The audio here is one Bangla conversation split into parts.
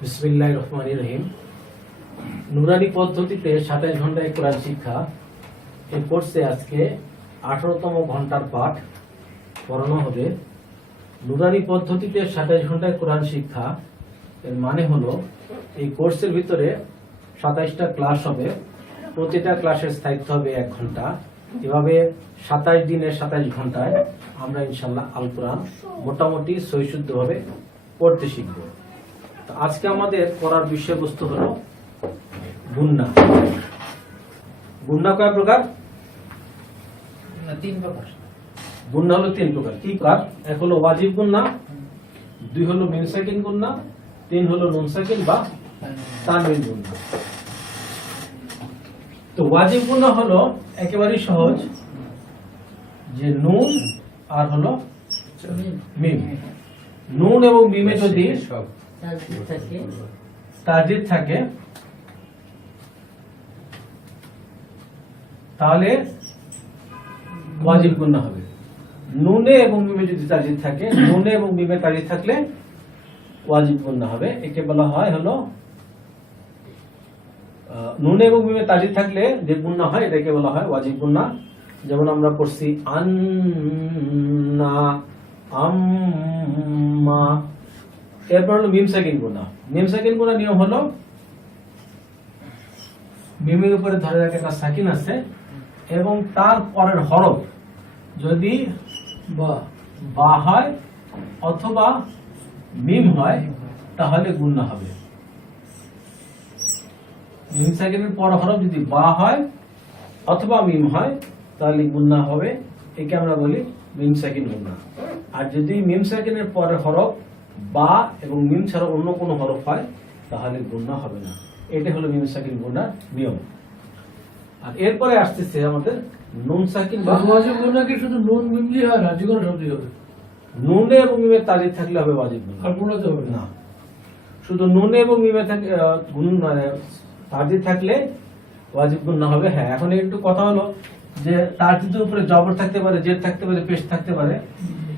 বিসমিল্লাহির রহমানির রহিম। নুরানি পদ্ধতিতে 27 ঘন্টায় কোরআন শিক্ষা এই কোর্সে আজকে 18তম ঘন্টার পাঠ পড়ানো হবে। নুরানি পদ্ধতিতে 27 ঘন্টায় কোরআন শিক্ষা এর মানে হলো এই কোর্সের ভিতরে 27টা ক্লাস হবে, প্রতিটা ক্লাসের স্থায়িত্ব হবে 1 ঘন্টা। এভাবে 27 দিনের 27 ঘন্টায় আমরা ইনশাল্লাহ আল কোরআন মোটামুটি সহিশুদ্ধভাবে পড়তে শিখব। আজকে আমাদের পড়ার বিষয়বস্তু হলো গুন্না। গুন্না কয় প্রকার? 3 প্রকার। গুন্না হলো 3 প্রকার। কি প্রকার? এক হলো ওয়াজিব গুন্না, 2 হলো মিন সাকিন গুন্না, 3 হলো নুন সাকিন বা তানবিন গুন্না। তো ওয়াজিব গুন্না হলো একেবারে সহজ, যে নুন আর হলো মিম। নুন এবং মিমে যদি তাজিদ থাকে তাহলে ওয়াজিব গুন্না হবে। নুনে এবং মিমে যদি তাজিদ থাকে, নুনে এবং মিমে তাজিদ থাকলে ওয়াজিব গুন্না হবে। একে বলা হয় হলো নুনে এবং মিমে তাজিদ থাকলে যে গুন্না হয় এটাকে বলা হয় ওয়াজিব গুন্না। যেমন আমরা পড়ছি আন্না, আম্মা। এরপর হলো মিম সাকিন গুন্না। মিম সাকিন গুন্না নিয়ম হলো মিমের উপরে ধরে রাখা একটা সাকিন আছে এবং তার পরের হরফ যদি বা হয় অথবা মিম হয় তাহলে গুন্না হবে। মিম সাকিনের পর হরফ যদি বা হয় অথবা মিম হয় তাহলে গুন্না হবে। একে আমরা বলি মিম সাকিন গুন্না। আর যদি মিম সাকিনের পরের হরফ বা এবং মিম ছাড়া অন্য কোনো হরফ হয় তাহলে গুন্না হবে না। এটা হলো মিম সাকিন গুন্নার নিয়ম। আর এরপরে আসতেছে আমাদের নুন সাকিন বা ওয়াজিব গুন্না কি শুধু নুন মিম দিয়ে হয় না, যে কোনো শব্দ হবে? নুনে এবং মিমে তাজিদ থাকলে হবে ওয়াজিব গুন্না। আর গুন্নাতে হবে না, শুধু নুনে এবং মিমে থাকে তাজিদ থাকলে ওয়াজিব গুন্না হবে। হ্যাঁ, এখন একটু কথা হলো যে তাজিদের উপরে জবর থাকতে পারে, জেদ থাকতে পারে, পেশ থাকতে পারে,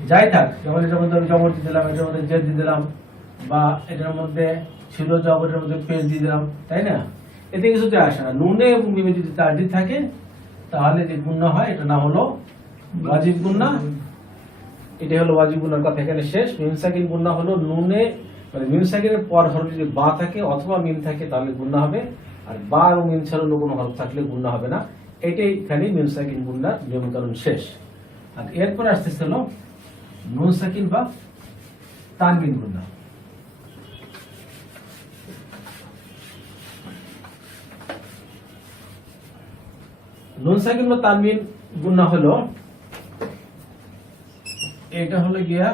যাই থাক। যেমন এটার মধ্যে আমি জবর দিয়ে দিলাম, এটার মধ্যে জেদ দিয়ে দিলাম, বা এটার মধ্যে ছিল জবরের মধ্যে পেশ দিয়ে দিলাম, তাই না? এতে কিছু যায় আসে না। নুনে এবং মিমে যদি তাজিদ থাকে তাহলে যে গুন্না হয় এটা নাম হলো ওয়াজিব গুন্না। এটা হলো ওয়াজিব গুন্নার কথা এখানে শেষ। মিম সাকিন গুন্না হলো নুনে মানে মিম সাকিনের পর হরফ যদি বা থাকে অথবা মিম থাকে তাহলে গুন্না হবে। আর বা এবং মিম ছাড়া অন্য কোনো হরফ থাকলে গুন্না হবে না। এটাই খালি মিম সাকিন গুন্নার নিয়মকরণ শেষ। আর এরপর আসতেছে হলো নুন সাকিন বা তানবিন গুন্না। নুন সাকিন বা তানবিন গুন্না হলো এটা হলো গিয়া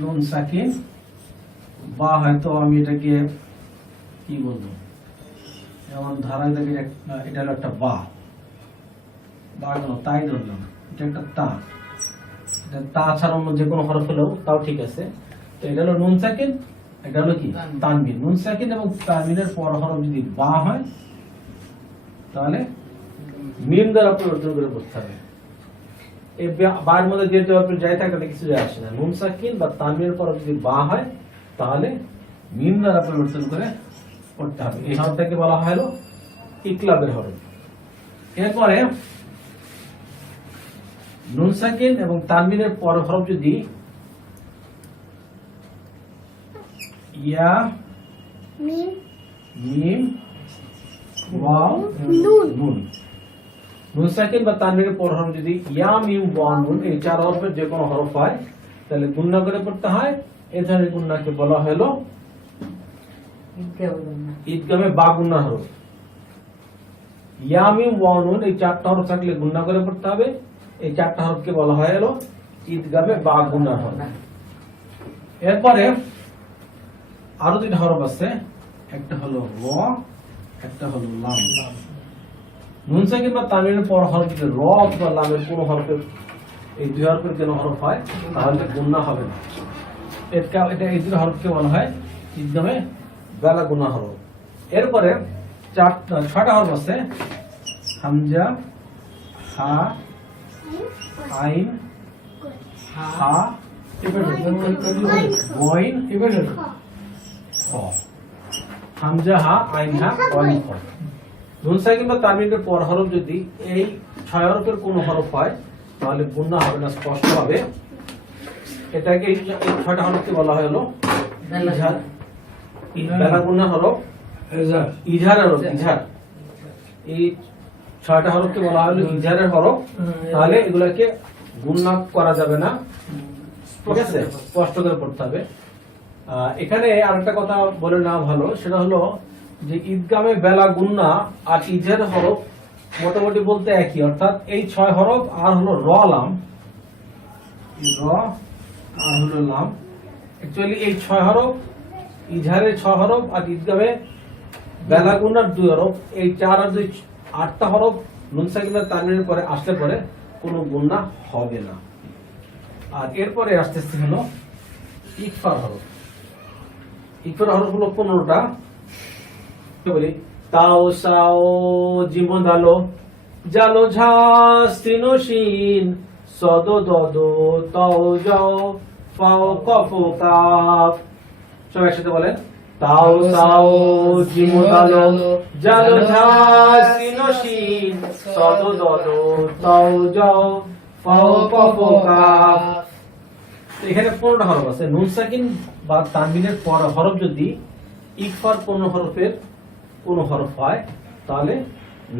নুন সাকিন বা হয়তো আমি এটাকে কি বলবো, যেমন ধারায় দেখে এটা হলো একটা বা কেন তাই ধরলাম, এটা একটা তা। তা ছাড়া অন্য যে কোনো হরফ হলেও তাও ঠিক আছে। তো এটা হলো নুন সাকিন, এটা হলো কি তানবিন। নুন সাকিন এবং তানবিনের পর হরফ যদি বা হয় তাহলে মিম দ্বারা পরিবর্তন করে পড়তে হবে। এই বার মধ্যে যে জবাব যাই থাকে তাতে কিছু যায় আসে না। নুন সাকিন বা তানবিনের পর যদি বা হয় তাহলে মিম দ্বারা পরিবর্তন করে পড়তে হবে। এই হরফটাকে বলা হয় হলো ইকলাবের হরফ। এরপরে নুন সাকিন এবং তানবিনের পর হরফ যদি ইয়া, মিম, ওয়াও, নুন। নুন সাকিন বা তানবিনের পর হরফ যদি ইয়া, মিম, ওয়া, নুন এই 4 হরফের যে কোনো হরফ হয় তাহলে গুন্না করে পড়তে হয়। এই ধরনের গুন্নাকে বলা হলো ঈদগামে বা গুন্না হরফ। ইয়া, মিম, ওয়া, নুন এই 4টা হরফ থাকলে গুন্না করে পড়তে হবে। এই 4টা হরফকে বলা হয় হলো ঈদগামে বা গুন্না হরফ। এরপরে আরো 2টা হরফ আছে, একটা হলো র, একটা হলো লাম। নুন সাকিন বা তানবিনের পর হরফ যদি র অথবা লামের কোন হরফের এই 2 হরফের কোন হরফ হয় তাহলে গুন্না হবে না। এটা এই 2 হরফকে বলা হয় ঈদগামে বেলা গুন্না হরফ। এরপরে 6টা হরফ আছে, হামজা, হা, আইন, হা, গইন, খ। হামজা হা আইন হা অলিফ হয়। নুন সাকিন বা তানবিনের পর হরফ যদি এই 6 হরফের কোন হরফ হয় তাহলে গুণনা হবে না, স্পষ্ট হবে। এটাকে এই 6টা হরফকে বলা হয় হলো ইজহার, বেলা গুণনা হরফ, এজার ইজহার হরফ, ইজহার। এই 6টা হরফকে বলা হয় হলো ইজহারের হরফ। তাহলে এগুলাকে গুণনা করা যাবে না, ঠিক আছে, স্পষ্ট করে পড়তে হবে। এখানে আরেকটা কথা বলে নেওয়া ভালো, সেটা হলো যে ঈদগামে বেলা গুণনা আর ইজহার হরফ মোটামুটি বলতে একই, অর্থাৎ এই 6 হরফ আর হলো র লাম, র আর হলো লাম। অ্যাকচুয়ালি এই 6 হরফ, ইজহারের 6 হরফ আর ঈদগামে বেলা গুণনার 2 হরফ, এই 4 আর 2 8টা হরফ নুন সাকিনের তানবিনের পরে আসলে পরে কোনো গুণনা হবে না। আর এরপরে আসতেছে হলো ইকফার হরফ। ইকফার হরফ হলো 15টা। বলি তাও সাও জিমন দালো জালো ঝা সিনো শিন সদো দদো তাও যাও ফাও কফ কাফ। সবাই একসাথে বলেন তাও সাও জিমন দালো জালো ঝা সিনো শিন সদো দদো তাও যাও ফাও কফ কাফ। এখানে 15টা হরফ আছে। নুন সাকিন বা তানবিনের পর হরফ যদি ইকফার 15 হরফের কোন হরফ হয় তাহলে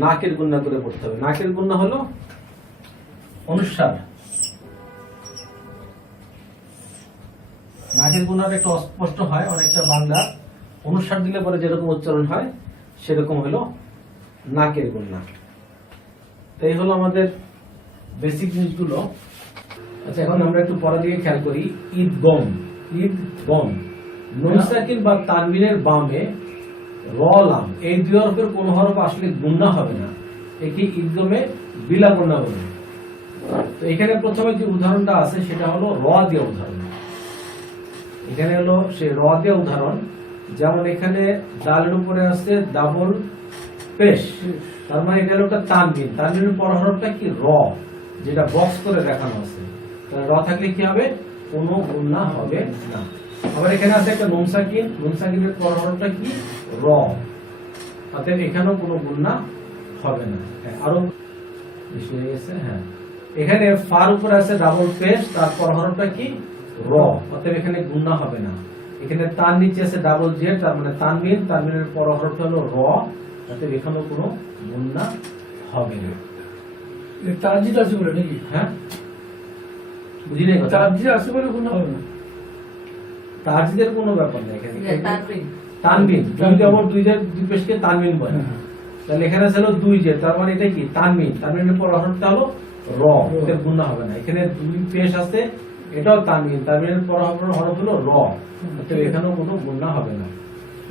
নাকের গুণনা করে পড়তে হবে। নাকের গুণনা হলো অনুস্বার। নাকের গুণনাটা একটু অস্পষ্ট হয়, অনেকটা বাংলা অনুস্বার দিলে পরে যেরকম উচ্চারণ হয় সেরকম হলো নাকের গুণনা। এই হলো আমাদের বেসিক জিনিসগুলো। আচ্ছা, এখন আমরা একটু পরের দিকে খেয়াল করি। ঈদগম, ঈদগম নুন সাকিন বা তানবিনের বামে র লাম এই 2 হরফের কোন হরফ আসলে গুণনা হবে না, একে ঈদগমে বিলা গুণনা বলে। তো এখানে প্রথমে যে উদাহরণটা আছে সেটা হলো র দিয়ে উদাহরণ। এখানে হলো সেই র দিয়ে উদাহরণ, যেমন এখানে দালের উপরে আছে ডাবল পেশ, তার মানে এটা হলো একটা তানবিন। তানবিনের পর হরফটা কি র, যেটা বক্স করে দেখানো আছে। তাহলে র থাকলে কি হবে, কোনো গুণনা হবে না। আবার এখানে আছে একটা নুন সাকিন, নুন সাকিনের পর হরফটা কি র, অতএব এখানেও কোনো গুণনা হবে না। আরো বেশি হয়ে গেছে। হ্যাঁ, এখানে ফার উপরে আছে ডাবল পেশ, তারপর হরফটা কি র, অতএব এখানে গুণনা হবে না। এখানে তার নিচে আছে ডাবল জেড, তার মানে তানবিন, তানবিনের পর হরফটা হলো র, অতএব এখানেও কোনো গুণনা হবে না। তাজিদ আছে বলে নাকি? হ্যাঁ, বুঝি নাই কথা। তাজিদ আছে বলে কোনো হবে না। তাজিদের কোনো ব্যাপার নেই এখানে। তানবিন তানবিন দুই যেমন দুই জেড দুই পেশকে তানবিন বলে। তাহলে এখানে ছিল 2 জেড, তার মানে এটা কি তানবিন। তানবিনের পর হরফটা হলো র, এতে গুণনা হবে না। এখানে 2 পেশ আছে, এটাও তানবিন, তানবিনের পর হরফ হলো র, অতএব এখানেও কোনো গুণনা হবে না।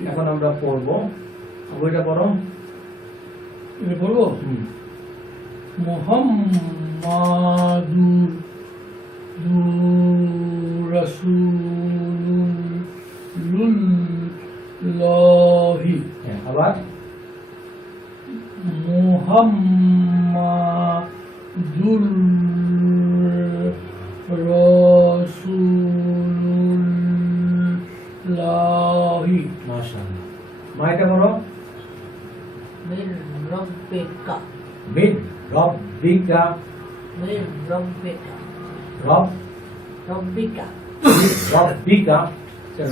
এখন আমরা পড়বো, বইটা পড়ো। এটা বলবো মুহাম্মাদুর রাসূলুল্লাহি। আবার মুহাম্মাদুর রাসূলুল্লাহি। মাশাআল্লাহ। মা এটা পড়ো। মির রব্বিকা মিন রব্বিকা, মির রব্বিকা রব রব্বিকা রব্বিকা,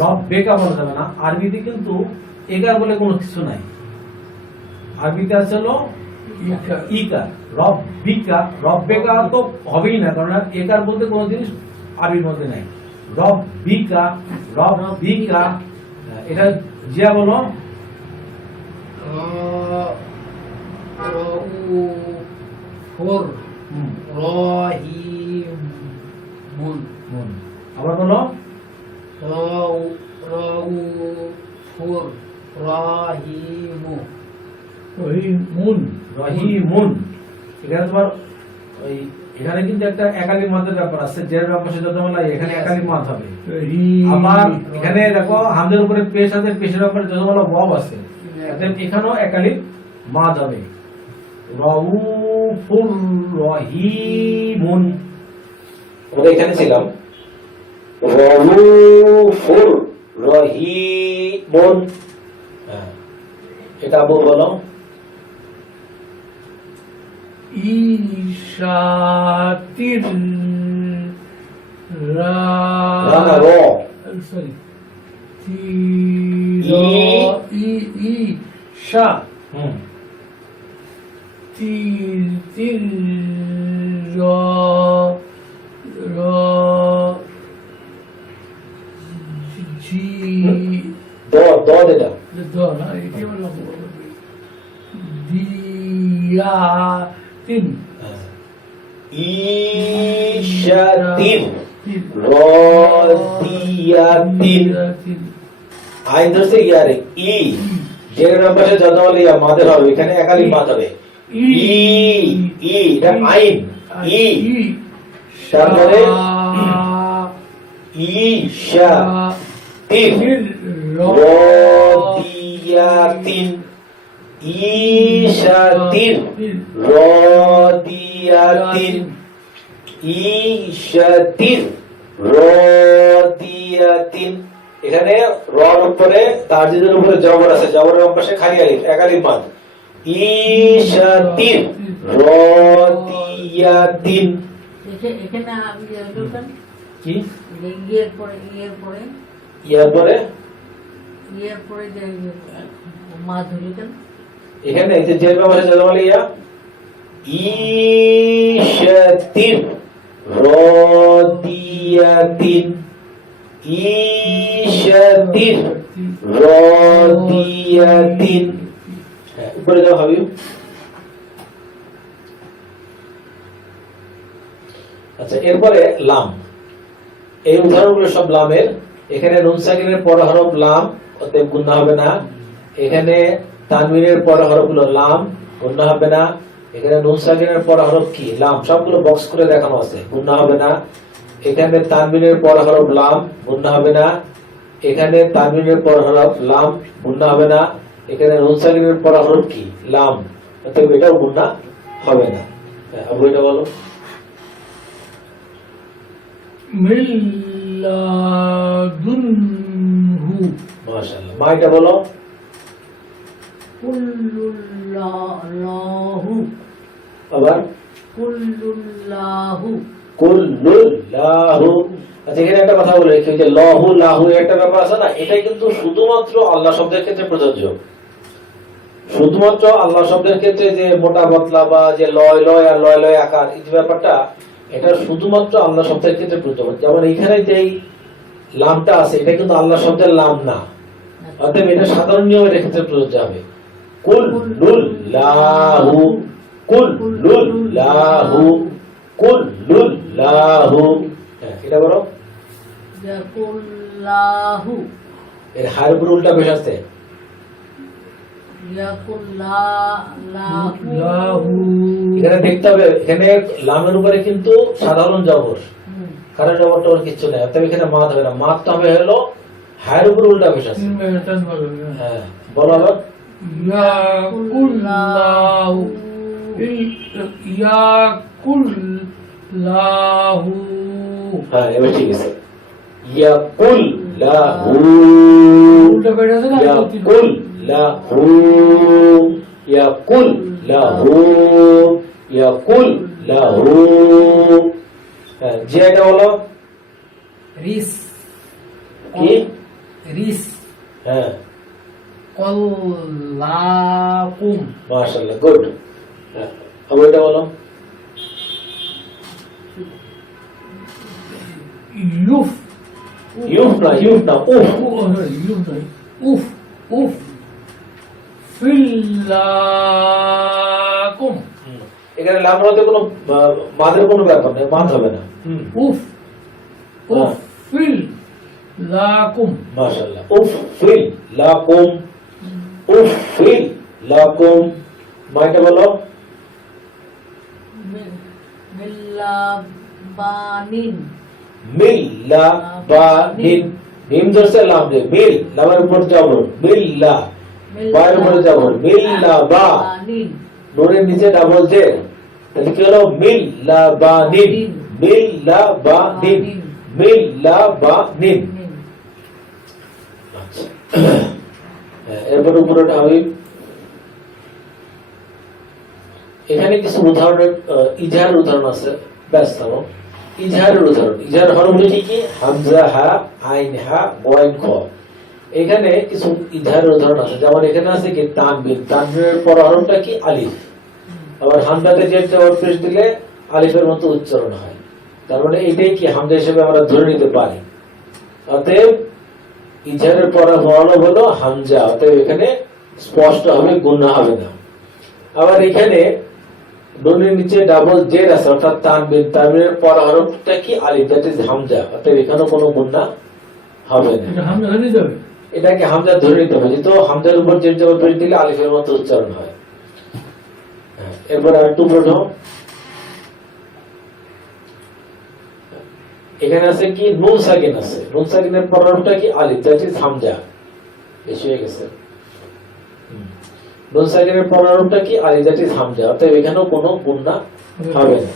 রব্বিকা বলা যাবে না। আরবিতে কিন্তু এগার বলে কোনো কিছু নাই। আরবিতে আছে হলো ইকার, রব্বিকা। রব্বিকা তো হবেই না, কারণ এগার বলতে কোনো জিনিস আরবির মধ্যে নাই। রব্বিকা, রব্বিকা, এটা জিয়া বলো। রাউফুর রহিমুন। আবার বলো রাউফুর রহিমু, রহিমুন, রহিমুন। এখানে তোমার ওই এখানে কিন্তু একটা একালি মাদের ব্যাপার আছে, যে ব্যাপার সে যত বলা এখানে একালি মাদ হবে। আবার এখানে দেখো হামদের উপরে পেশ আছে, পেশের উপরে যত বলা ওয়াও আছে, অতএব এখানেও একালি মাদ হবে। রাউফুর রহিমুন। আমরা এখানে ছিলাম রাউফুর রহিমুন। এটা আবু বলো। ঈশাতির রা না না র সরি ঈশা হুম তির র র জি দ দ এটা না এটি বললাম দিয়াতিন ঈশাতির রদিয়াতিন আইন ধরছে ইয়ারে ই যেখানে পাশে যত বলে ইয়া মাদের হবে এখানে একালি মাদ হবে ই ই এটা আইন ই তারপরে ঈশা তিন রদিয়াতিন ঈশাতিন রদিয়াতিন ঈশাতিন রদিয়াতিন এখানে রর উপরে তাজিদের উপরে জবর আছে জবরের পাশে খালি আলিফ এক আলিফ বাদ ঈশাতিন রদিয়াতিন এখানে আমি বলতাম কি ইয়ের পরে ইয়ার পরে যে মা ধরিতেন এখানে এই যে জের ব্যবহার যা বলে ইয়া ঈশাতিন রদিয়াতিন ঈশাতিন রদিয়াতিন উপরে যাও হাবিব। আচ্ছা এরপরে লাম এই উদাহরণগুলো সব লামের এখানে নুন সাকিনের পর হরফ লাম অতএব গুণনা হবে না এখানে তানবিনের পর হরফ হলো লাম গুণনা হবে না এখানে নুন সাকিনের পর হরফ কি লাম সবগুলো বক্স করে দেখানো আছে গুণনা হবে না এখানে তানবিনের পর হরফ লাম গুণনা হবে না এখানে তানবিনের পর হরফ লাম গুণনা হবে না এখানে নুন সাকিনের পর হরফ কি লাম অতএব এটাও গুণনা হবে না আবু এটা বলো মিল্লাদুনহু মাশাআল্লাহ মা এটা বলো কুল্লুল্লাহু আবার কুল্লুল্লাহু কুল্লুল্লাহু আচ্ছা এখানে একটা কথা বলে রেখে যে লাহু লাহু একটা ব্যাপার আছে না এটা কিন্তু শুধুমাত্র আল্লাহ শব্দের ক্ষেত্রে প্রযোজ্য শুধুমাত্র আল্লাহ শব্দের ক্ষেত্রে যে মোটা পাতলা বা যে লয় লয় আর লয় লয় আকার এই যে ব্যাপারটা এটা শুধুমাত্র আল্লাহ শব্দের ক্ষেত্রে প্রযোজ্য যেমন এখানে যেই লামটা আছে এটা কিন্তু আল্লাহ শব্দের লাম না অতএব এটা সাধারণ নিয়মের ক্ষেত্রে প্রযোজ্য হবে কুল্লুল্লাহু কুল্লুল্লাহু কুল্লুল্লাহু এটা বলো ইয়াকুল্লাহু এর হার উপর উল্টা পেশ আছে ইয়াকুল্লাহু এখানে দেখতে হবে এখানে লামের উপরে কিন্তু সাধারণ জবর কারণ জবরটা ওর কিছু নেই অতএব এখানে মাদ হবে না মাদ তো হবে হলো হায়ের উপর উল্টা পেশ আছে হ্যাঁ বলো আবার ইয়াকুল্লাহু ইয়াকুল্লাহু হ্যাঁ এবার ঠিক আছে ইয়াকুল্লাহু উল্টা পেশ আছে না ইয়াকুল্লাহু ইয়াকুল্লাহু ইয়াকুল্লাহু হ্যাঁ যে এটা বলো রিস কি রিস হ্যাঁ কল্লাকুম মাশাআল্লাহ গুড হ্যাঁ আবার এটা বলো ইউফ ইউফ না উফ উফ উফ ফিল্লাকুম এখানে লামরাতে কোনো মাদের কোনো ব্যাপার নেই মাদ হবে না উফ উফ ফিল্লাকুম মাশাআল্লাহ উফ ফিল লাকুম উফ ফিল লাকুম মাইটা বলো মিল্লাবানিন মিল্লাবানিন মিম ধরছে লাম দে মিল লামের উপর জবর মিল্লা বায়ের উপর জবর মিল্লাবা নুনের নিচে ডাবল জে তাহলে কি হলো মিল্লাবানিন মিল্লাবানিন মিল্লাবানিন এরপর উপরে হাবিব এখানে কিছু উদাহরণের ইজহারের উদাহরণ আছে। ব্যাস থামো। ইজহারের উদাহরণ, ইজহার হরফগুলি কি কি? হামজা, হা, আইন, হা, গয়েন, খ। এখানে কিছু ইজহারের উদাহরণ আছে, যেমন এখানে আছে কি তানবিন, তানবিনের পর হরফটা কি? আলিফ। আবার হামজাতে যে পেশ দিলে আলিফের মতো উচ্চারণ হয়, তার মানে এটাই কি হামজা হিসেবে আমরা ধরে নিতে পারি। অতএব ইজহারের পর হরফ হলো হামজা, অতএব এখানে স্পষ্ট হবে, গুণনা হবে না। আবার এখানে নুনের নিচে ডাবল জেড আছে, অর্থাৎ তানবিন, তানবিনের পর হরফটা কি? আলিফ, দ্যাট ইজ হামজা, অতএব এখানে কোনো গুণনা হবে না। এটা হামজা ধরে নিতে হবে। এটাকে হামজা ধরে নিতে হবে, যেহেতু হামজার উপর জেড জবর পেশ দিলে আলিফের মতো উচ্চারণ হয়। এরপর আরেকটু প্রশ্ন, এখানে আছে কি নুন সাকিন আছে, নুন সাকিনের পর হরফটা কি? আলিফ, দ্যাট ইজ হামজা। বেশি হয়ে গেছে। নুন সাকিনের পর হরফটা কি? আলিফ, দ্যাট ইজ হামজা, অতএব এখানেও কোনো গুণনা হবে না।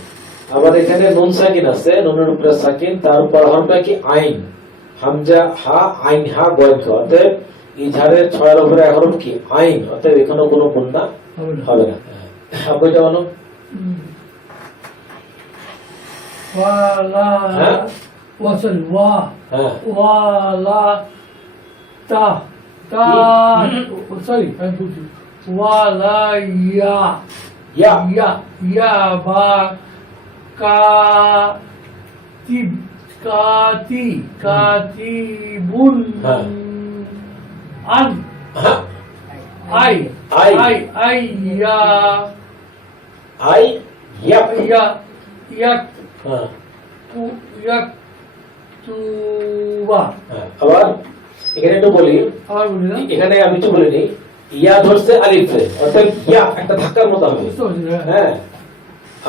আবার এখানে নুন সাকিন আছে, নুনের উপরে সাকিন, তার উপর হরফটা কি? আইন, হামজা, হা, আইন, হা, গয়েন, খ। অতএব ইজহারের 6 এর উপরে হরফ কি? আইন, অতএব এখানেও কোনো গুণনা হবে না। বইটা বলো। ওয়ালা হ্যাঁ? ওয়াসাল ওয়া হ্যাঁ, ওয়ালা তা তা সরি আমি বলছি ওয়ালা ইয়া ইয়া, ইয়া ইয়া বা কা তিব কাতি কাতিবুন হ্যাঁ। আন হ্যাঁ, আই আই। আই আই ইয়া আই, ইয়া, ইয়া ইয়াক হ্যাঁ, ইয়াক তুবা হ্যাঁ। আবার এখানে একটু বলি, আবার বলি না এখানে আমি একটু বলিনি, ইয়া ধরছে আলিফে, অর্থাৎ ইয়া একটা ধাক্কার মতো হবে। বুঝতে পারছি না হ্যাঁ,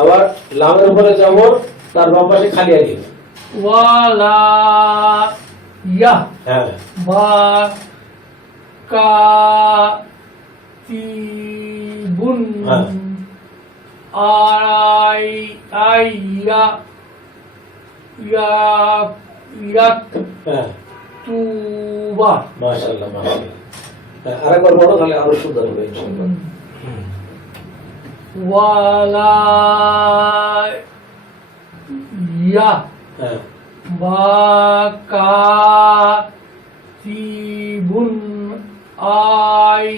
আবার লামের উপরে জবর, তার বাম পাশে খালি আলিফ। ওয়ালা ইয়া হ্যাঁ, বা কা তিবুন হ্যাঁ। আই আই ইয়া ইয়া ইয়াক হ্যাঁ, তুবা মাশাআল্লাহ, মাশাআল্লাহ। হ্যাঁ, আরেকবার বলো, তাহলে আরো সুন্দর হবে ইনশাআল্লাহ। ওয়ালা ইয়া হ্যাঁ, বা কা তিবুন আই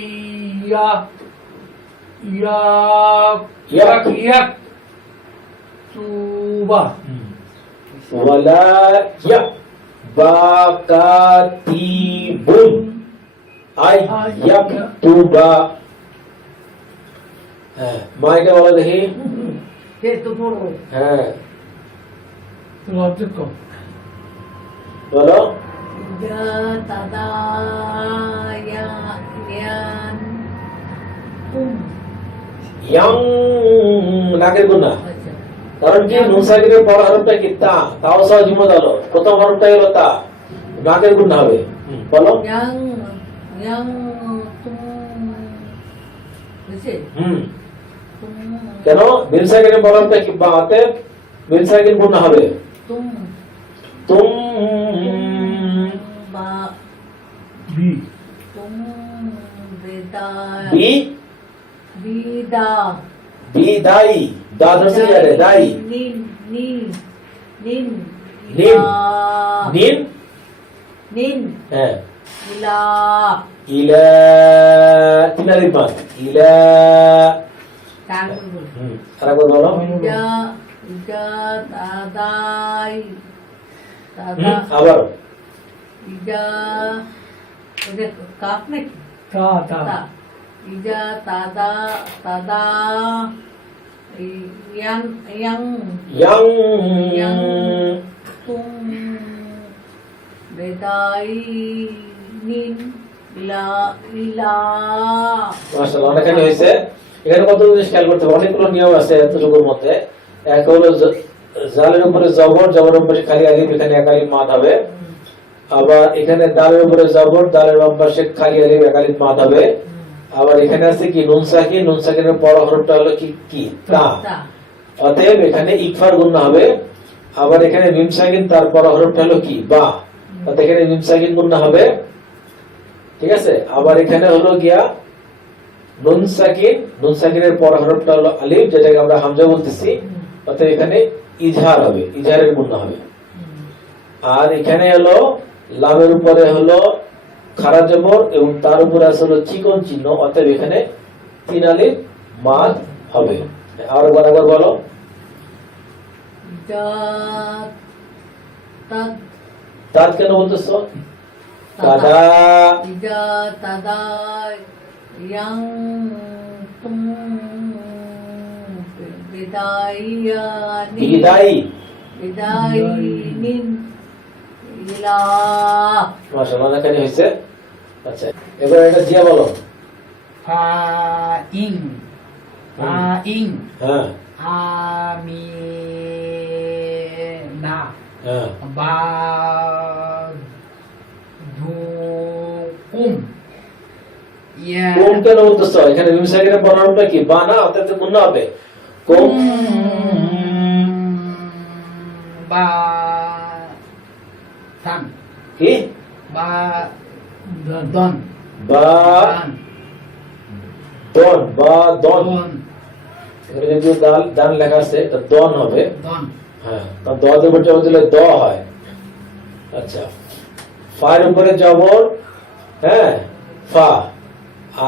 ইয়া ইয়াক ইয়াক ইয়াক তুবা ওয়ালা ইয়া বাকাতিবুন আই ইয়াকতুবা। হ্যাঁ, মাইকে বলো দেখি। সে তো পড়বো। হ্যাঁ, তোর অর্ধেক কম বলো। ইয়া তাদা ইয়া ইয়ান ইয়াং, নাকের গুণা। আচ্ছা কারণ কি নুন সাকিনের পর হরফটা কি? তা, তাও সহজ হলো, প্রথম হরফটা হলো তা, নাকের গুণা হবে। বলো। yang yang tum বুঝছে হুম, তুম কেন? মিম সাকিনের পর হরফটা কি? বা, অতএব মিম সাকিন গুণা হবে। তুম তুম, বা বি তুম বেদা বি, বিদা বিদাই, দা ধরছে যারে, দাই। নিন নিন নিন নিন, ইলা নিন, নিন হ্যাঁ, ইলা ইলা, তিনারি বাদ, ইলা। টান বল আরেকবার বলো। ইজা ইজা তাদাই তাদা আবার ইজা ওদের কাপ নাকি তা তা তা ইজা তাদা তাদা yang young, yang tum bedai nin ila ila মাশাআল্লাহ, অনেকখানি হয়েছে। এখানে কত জিনিস খেয়াল করতে হবে, অনেকগুলো নিয়ম আছে এতটুকুর মধ্যে। এক হলো জালের উপরে জবর, জবরের উপরে খালি আলিফ, এখানে এক আলিফ মাদ হবে। আবার এখানে দালের উপরে জবর, দালের বাম পাশে খালি আলিফ, এক আলিফ মাদ হবে। আবার এখানে আছে কি নুন সাকিন, নুন সাকিনের পর হরফটা হলো কি? কি? তা। ta অতএব এখানে ইকফার গুণনা হবে। আবার এখানে মিম সাকিন, তার পর হরফটা হলো কি? বা, অতএব এখানে মিম সাকিন গুণনা হবে। ঠিক আছে। আবার এখানে হলো গিয়া নুন সাকিনের পর হরফটা হলো আলিফ, যেটাকে আমরা হামজা বলতেছি, অর্থাৎ এখানে ইজহার হবে, ইজহারের গুণা হবে। আর এখানে হলো লামের উপরে হলো খাড়া জবর এবং তার উপরে আছে হলো চিকন চিহ্ন, অর্থাৎ এখানে 3 আলিফ মাদ হবে। আর একবার বলো। তাদ কেন বলতেছো? তাদা ইজা তাদা ইয়াং তুম বিদায়ানি বিদায়িনিন ইলা। মাশাআল্লাহ, অনেকখানি হয়েছে। আচ্ছা, এবার এটা জিয়া বলো। ফাইং ফাইং হ্যাঁ আমিনা হ্যাঁ বাদুকুম ইয়া কুম কেন বলতেছো? এখানে মিম সাকিনের পর হরফটা কি? বা না, অর্থাৎ গুণা হবে। কুম বা থান কি? বা দন বা দন, বা দন। এখানে যদি দান লেখা আছে তো দন হবে। দন হ্যাঁ, কারণ দদের উপর জবর দিলে দ হয়। আচ্ছা, ফার উপরে জবর, হ্যাঁ ফা,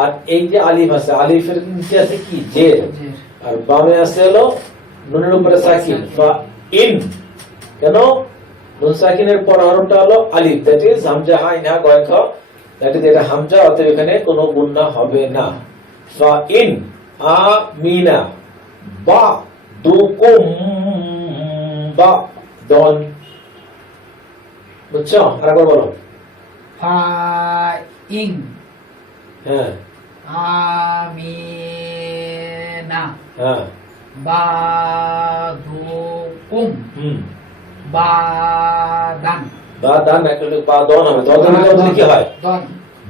আর এই যে আলিফ আছে, আলিফের নিচে আছে কি? জের। আর বামে আছে হলো নুনের উপরে সাকিন, ফা ইন। কেন? নুন সাকিনের পর হরফটা হলো আলিফ, দ্যাট ইজ হামজা হা ইনহা গয় খ, দ্যাট ইজ এটা হামজা, অতএব এখানে কোনো গুণা হবে না। ফা ইন আমিনা বা দুকুম বা দন। বুঝছো? আরেকবার বলো। ফাইং হ্যাঁ আমিনা হ্যাঁ বাদুকুম হুম বাদান বা দান একটু বা দন হবে। দদের মধ্যে কি হয়? দন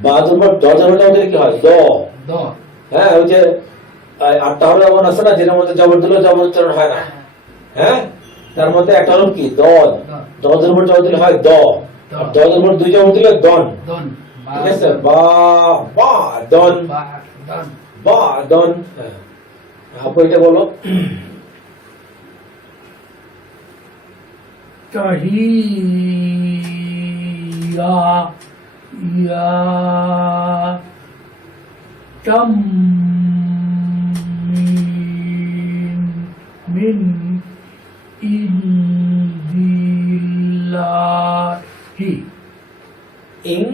বাদের উপর দদের মধ্যে কি হয়? দ। দ হ্যাঁ, ওই যে 8টা হরফ এমন আছে না যেটার মধ্যে জবর দিলে জবর উচ্চারণ হয় না। হ্যাঁ, তার মধ্যে একটা হরফ কি? দদ। দদের উপর জবর দিলে হয় দ, আর দদের উপর 2 জবর দিলে দন। দন ঠিক আছে? বা বা দন, বা দন বা দন। হ্যাঁ, আপু এটা বলো। তাহিয়া ইয়া তাম মিন ইন্দিল্লাহি ইন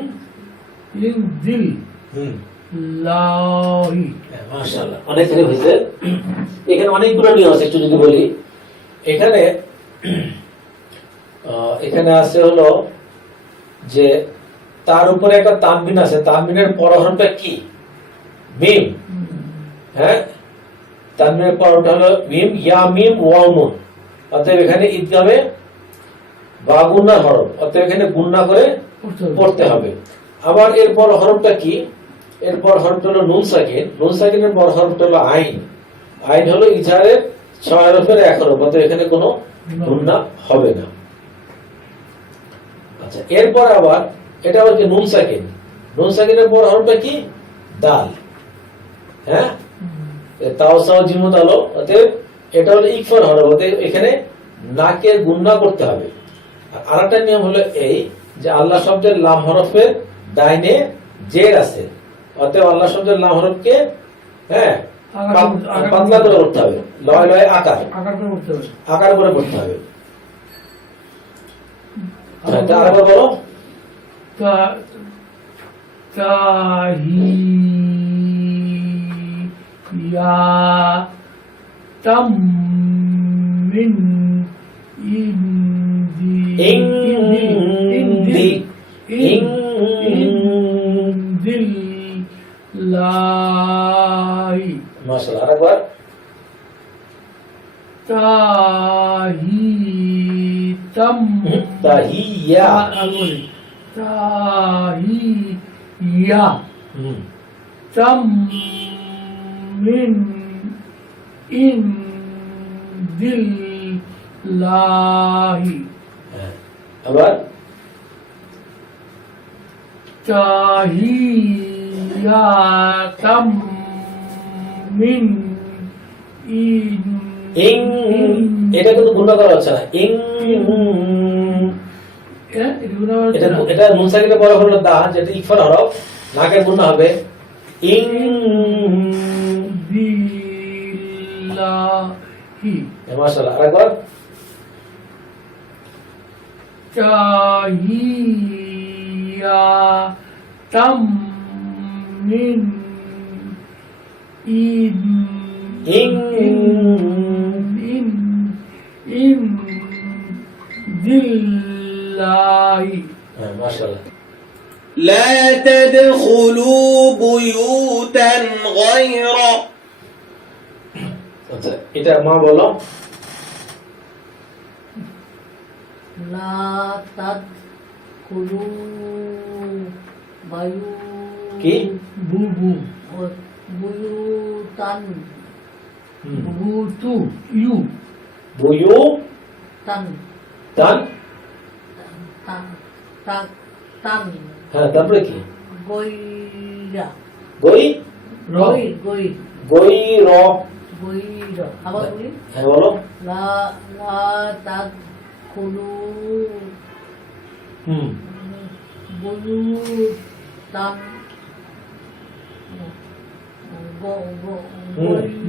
ইন্দিল্লাহি। মাশাআল্লাহ, অনেক কিছু হয়েছে। এখানে অনেকগুলো নিয়ম আছে, একটু যদি বলি। এখানে এখানে আছে হলো যে তার উপরে একটা তানবিন আছে, তানবিনের পর হরফটা কি? মিম। হ্যাঁ, তানবিনের পর হরফটা হলো মিম, ইয়া মিম ওয়াও নুন, অতএব এখানে ঈদগামে বা গুণা হরফ, অতএব এখানে গুণা করে পড়তে হবে। আবার এরপর হরফটা কি? এরপর হরফটা হলো নুন সাকিন, নুন সাকিনের পর হরফটা হলো আইন, আইন হলো ইজহারের 6 হরফের 1 হরফ, অতএব এখানে কোনো গুণা হবে না। আচ্ছা, এরপর আবার এটা হচ্ছে নুন সাকিন, নুন সাকিনের পর হরফটা কি? দাল। হ্যাঁ, তাও সাও জিমুত আলো, অতএব এটা হলো ইকফার হরফ, অতএব এখানে নাকে গুণা করতে হবে। আর আরেকটা নিয়ম হলো এই যে আল্লাহ শব্দের লাম হরফের ডাইনে জের আছে, অতএব আল্লাহ শব্দের লাম হরফকে হ্যাঁ পাতলা করে করতে হবে, লয় লয় আকার আকার করে করতে হবে। আরেকবার বলো। তাহিয়া তাম মিন ইন্দিল্লাহি। মাশাআল্লাহ, আরেকবার। তাহিয়া তাহিয়া তাম মিন ইন্দিল্লাহি। আবার তাহিয়াতাম মিন ইন ইং, এটা কিন্তু গুণ করা হচ্ছে না। ইং, এটা এটা নুন সাকিনের পরে হলো দা, যেটা ইকফার হরফ, নাকের গুণ হবে ইং। বিল্লাহি মাশাআল্লাহ, আরেকবার। তাহিয়াতাম মিন ইন ইং, ইন ইন দিল্লাহি মাশাআল্লাহ। لا تدخلوا بيوتا غير আচ্ছা, এটা মা বলো। লা তাদ খুলু বায়ু কি? বু বু বুয়ুতান বুতু ইউ বুয়ু তান তান, তান তান তান হ্যাঁ, তারপরে কি? গইরা গই, র গই গই র, গইরা আবার বলি হ্যাঁ বলো। লা লা তাদ খুলু হুম, বুয়ুতান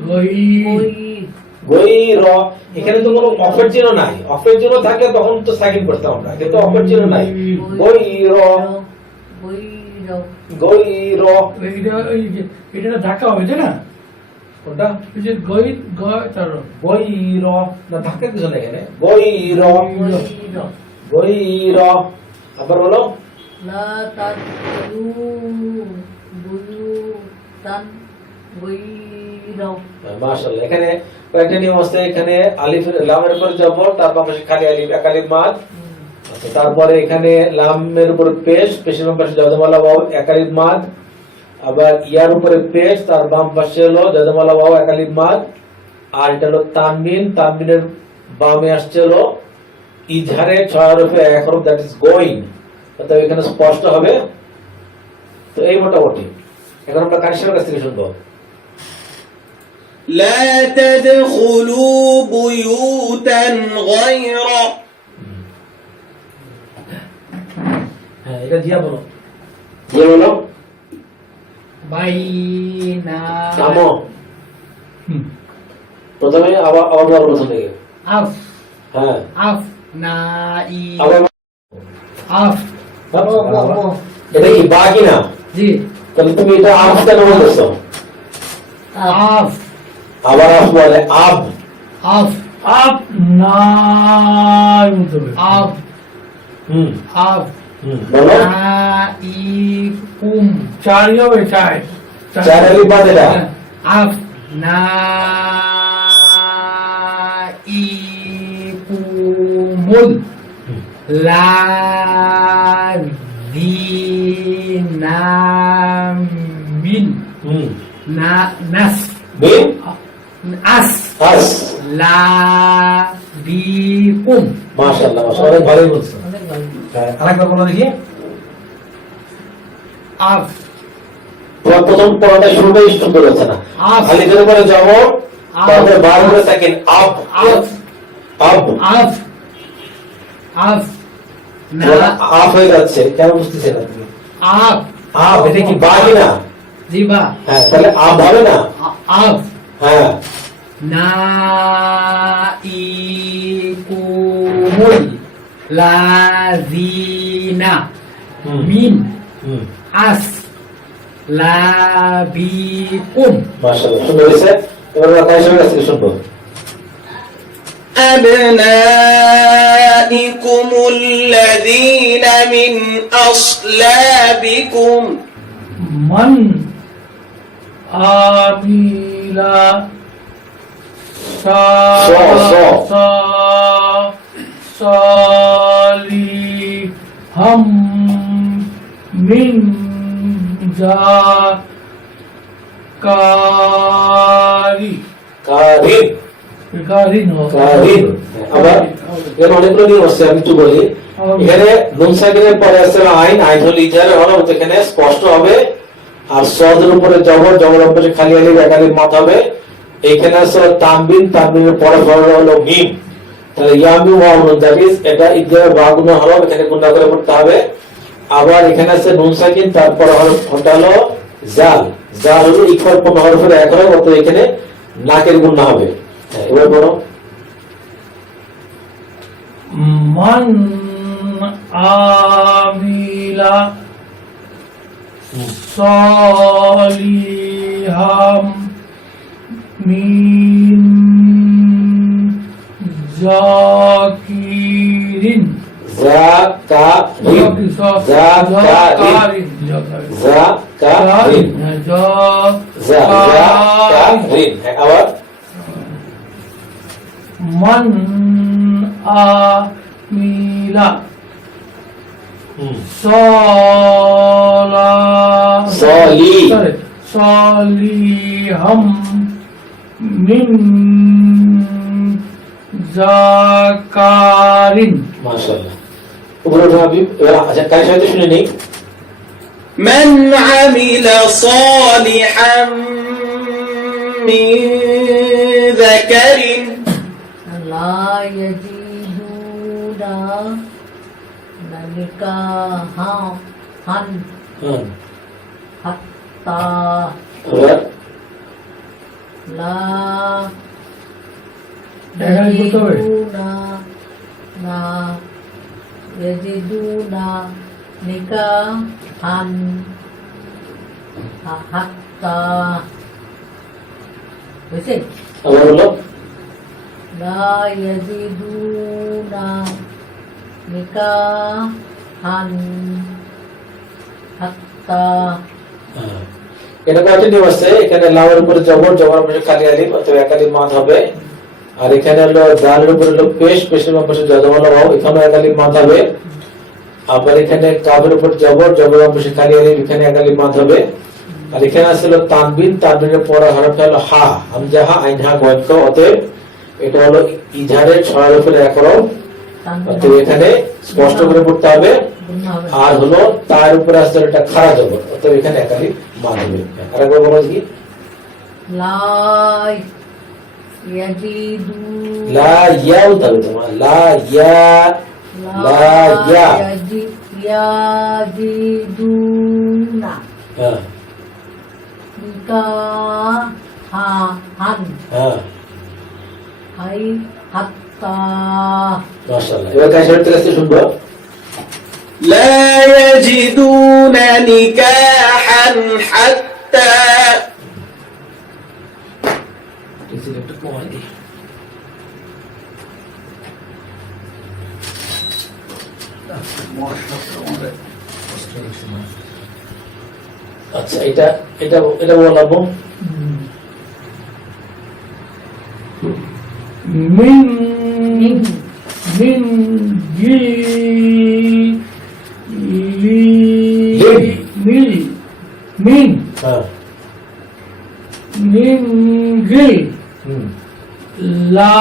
গই গই র। এখানে তো কোনো অফের চিহ্ন নাই। অফের চিহ্ন থাকলে তখন তো সাকিন করতাম আমরা, কিন্তু অফের চিহ্ন নাই। গই র, গইরা গই র। এটা ধাক্কা হবে তাই না? কোনটা? এই যে গই গয় তার গই র, না ধাক্কা কিছু নেই এখানে। গই র, গইরা গই র। আবার বলো। লা তাদখুলু বুয়ুতান গইরা মাশাআল্লাহ, এখানে কয়েকটা নিয়ম আছে। এখানে আলিফ লামের উপর জবর, তারপর পাশে খালি আলিফ, এক আলিফ মাদ। আচ্ছা, তারপরে এখানে লামের উপর পেশ, পেশের বাম পাশে জজমালা ওয়াও, এক আলিফ মাদ। আবার ইয়ার উপরে পেশ, তার বাম পাশে হলো জজমালা ওয়াও, এক আলিফ মাদ। আর এটা হলো তানবিন, তানবিনের বামে আসছে হলো ইজহারে 6 হরফে এক হরফ, দ্যাট ইজ গোইং। অর্থাৎ এখানে স্পষ্ট হবে। তো এই মোটামুটি। এখন আমরা কারিশমার কাছ থেকে শুনবো। لا تدخلوا بيوتا غير হ্যাঁ, এটা জিয়া বলো। জিয়া বলো। বাইনা নামো। প্রথমে আবার আবার বলো প্রথম থেকে। আফ হ্যাঁ, আফ নাই আবার আফ এটা কি বা কি না? জি তাহলে তুমি এটা আফ কেন বলতেছো? আফ আবার আফ বলে আব। আফ আফ নাই আফ হুম, আফ বলো। নাইকুম চারি হবে চার চার আলিফ বাদ এটা। আফ নাইকুমুল লাযিনামিন হুম, না নাস বিন আস আস। লাবিকুম মাশাআল্লাহ, মাশাআল্লাহ, অনেক ভালোই বলছো। অনেক ভালো হ্যাঁ, আরেকবার বলো দেখি। আফ তোমার প্রথম পড়াটা শুরুটাই সুন্দর হচ্ছে না। আফ আলিফের উপরে জবর, আফ। তারপরে বার উপরে সাকিন, আব আফ আব। আফ আফ না আফ হয়ে যাচ্ছে, কেন বুঝতেছে না তুমি? আফ আব, এটা কি বা কি না? জিবা হ্যাঁ, তাহলে আব হবে না? আফ হ্যাঁ, নাইকুমুল লাযিনা হুম, মিন হুম, আস লাবিকুম মাশাআল্লাহ, সুন্দর হয়েছে। এবার আমরা কারিশমার কাছ থেকে শুনবো। أبنائكم الذين من أصلابكم মান আমিলা সালিহাম মিন জাকারি কারিন, কারিন কারিন। আবার এখানে অনেকগুলো নিয়ম আছে, আমি একটু বলি। এখানে নুন সাকিনের পরে আছে আইন, আইন হলো ইজারে হরফ, এখানে স্পষ্ট হবে আর সদের উপরে জবর, জবরের উপরে খালি আলিফ, এক আলিফ মাদ হবে। এখানে আছে তানবিন, তানবিনের পরে হলো মিম, তাহলে ইয়ামি ওয়া নুন, দ্যাট ইজ এটা ইদগামে বা গুণা হরফ, এখানে গুণা করে পড়তে হবে। আবার এখানে আছে নুন সাকিন, তারপর হরফটা হলো জাল, জাল হলো ইকফার কোন হরফের এক হরফ, অর্থাৎ এখানে নাকের গুণা হবে। হ্যাঁ, এবার বলো। মান আমিলা সলিহাম মিন জাকিরিন জাকারিন, জাকারিন, জাকারিন, জাকারিন। হ্যাঁ, আবার মান আমিলা সলিহাম মিন জাকারিন। মাশাআল্লাহ। উপরে উঠো হাবিব। এবার আচ্ছা কার সাথে শুনে নেই। من عمل صالحا من ذكر لا يجدون نكاحا হ্যাঁ, حتى এবার لا এখানে বলতে হবে। يجدون نكاحا حتى বুঝছেন? আবার বলো। لا يجدون نكاحا حتى হ্যাঁ, এটা কয়টা নিয়ম আছে? এখানে লামের উপরে জবর, জবর উপরে খালি আলিফ, অথবা এক আলিফ মাদ হবে। আর এখানে হলো দালের উপরে হলো পেশ, পেশের পাশে জজমালা ওয়াও, এখানে এক আলিফ মাদ হবে। আবার এখানে কাফের উপর জবর, জবরের পাশে খালি আলিফ, এখানে এক আলিফ মাদ হবে। আর এখানে আছে হলো তানবিন, তানবিনের পরে হরফ হলো হা, হামজা হা, আইন হা, গয়েন ক, অতএব এটা হলো ইজহারের ছড়ার উপরে এক হরফ, অতএব এখানে স্পষ্ট করে পড়তে হবে। আর হলো তার উপরে আসলে এটা খাড়া জবর, অতএব এখানে এক আলিফ মাদ হবে। আরেকবার বলো কি? لا يجدون লা ইয়া উঠতে হবে তোমার, লা ইয়া, লা ইয়া। يجدون হ্যাঁ, نكاحا হ্যাঁ, حتى মাশাআল্লাহ। এবার কার সাথে কাছে শুনবো। لا يجدون نكاحا حتى একটু কমাই দিই। আচ্ছা, এটা এটা এটা বলবো। মিন من মিন জি মিল মিন হ্যাঁ, মিন গিল হুম, লা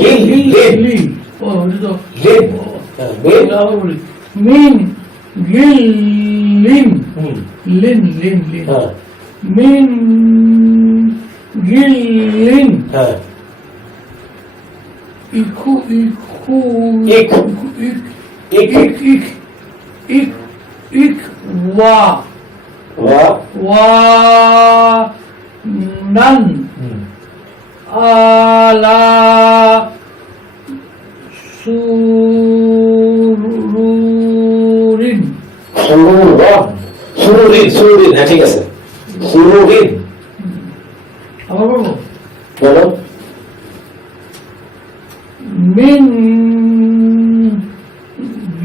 গিল, গিল। লি ও এটা তো লিন, হ্যাঁ, লিন, মিন গিল লিন হুম, লিন লিন লিন হ্যাঁ, মিন গিল লিন হ্যাঁ, ইকু ইকু ইক, ইক ইক, ইক ইক ইক ইক ওয়া ওয়া, ওয়া নান হুম, আলা সুরুরিন সুরুরন, সুরুরিন, সুরুরিন, হ্যাঁ ঠিক আছে, সুরুরিন। আবার বলবো বলো। মিন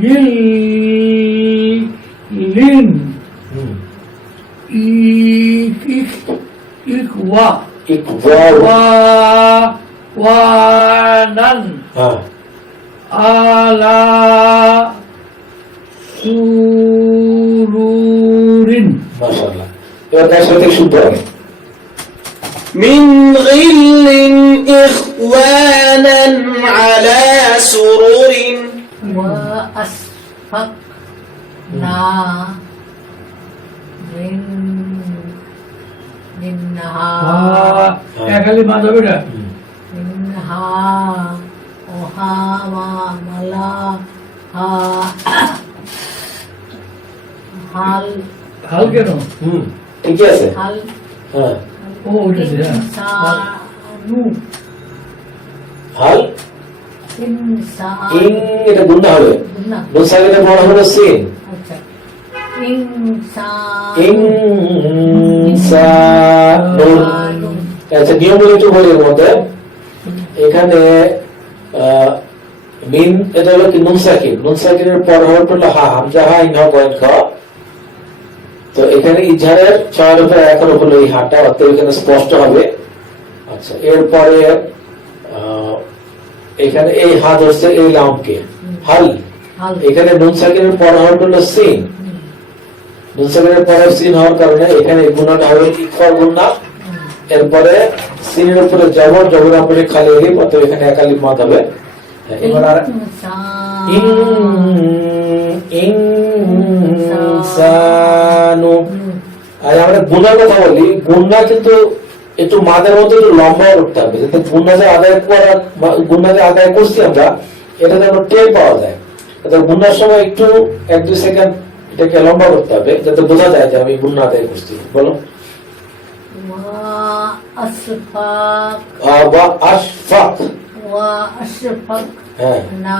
গিল লিন হুম, ইক ইক ইক ওয়া ইক, ওয়া, ওয়া ওয়া নান হ্যাঁ, আলা সুরুরিন মাশাআল্লাহ। এবার কার সাথে শুনবো। من غل إخوانا على سرر وأسفقنا মিনহা একালি মা যাবে না মিনহা ওহা মা মালা হা হাল হাল কেন ঠিকই আছে হাল হ্যাঁ ও উঠেছে ইনসানু হাল ইনসান ইং এটা গুণা হবে না নুন সাকিনের পর হলো সিন আচ্ছা ইনসান ইনসানুন আচ্ছা নিয়মগুলো একটু বলি এর মধ্যে এখানে মিন এটা হলো কি নুন সাকিনের পর হলো হা হামজা হা ইন হা পয়েন্ট খ তো এখানে ইজহারের ছয়ের উপরে এখন হলো এই হাটা অর্থাৎ এখানে স্পষ্ট হবে আচ্ছা এরপরে এখানে এই হা ধরছে এই লামকে হাল হাল এখানে নুন সাকিনের পর হলো সিন নুন সাকিনের পরে সিন হওয়ার কারণে এখানে গুণাটা হবে ইকফা গুণা এরপরে সিনের উপরে জবর উপরে খালি এলিফ অর্থাৎ এখানে এক আলিফ মাদ হবে এবার আর ইনসানু আর আমরা গুণার কথা বলি গুণা কিন্তু একটু মাদের মধ্যে একটু লম্বা করতে হবে যাতে গুণা যে আদায় করছি আমরা এটা যেন টের পাওয়া যায় গুণার সময় একটু 1-2 সেকেন্ড এটাকে লম্বা করতে হবে যাতে বোঝা যায় যে আমি গুণা আদায় করছি বলো আশফাক হ্যাঁ না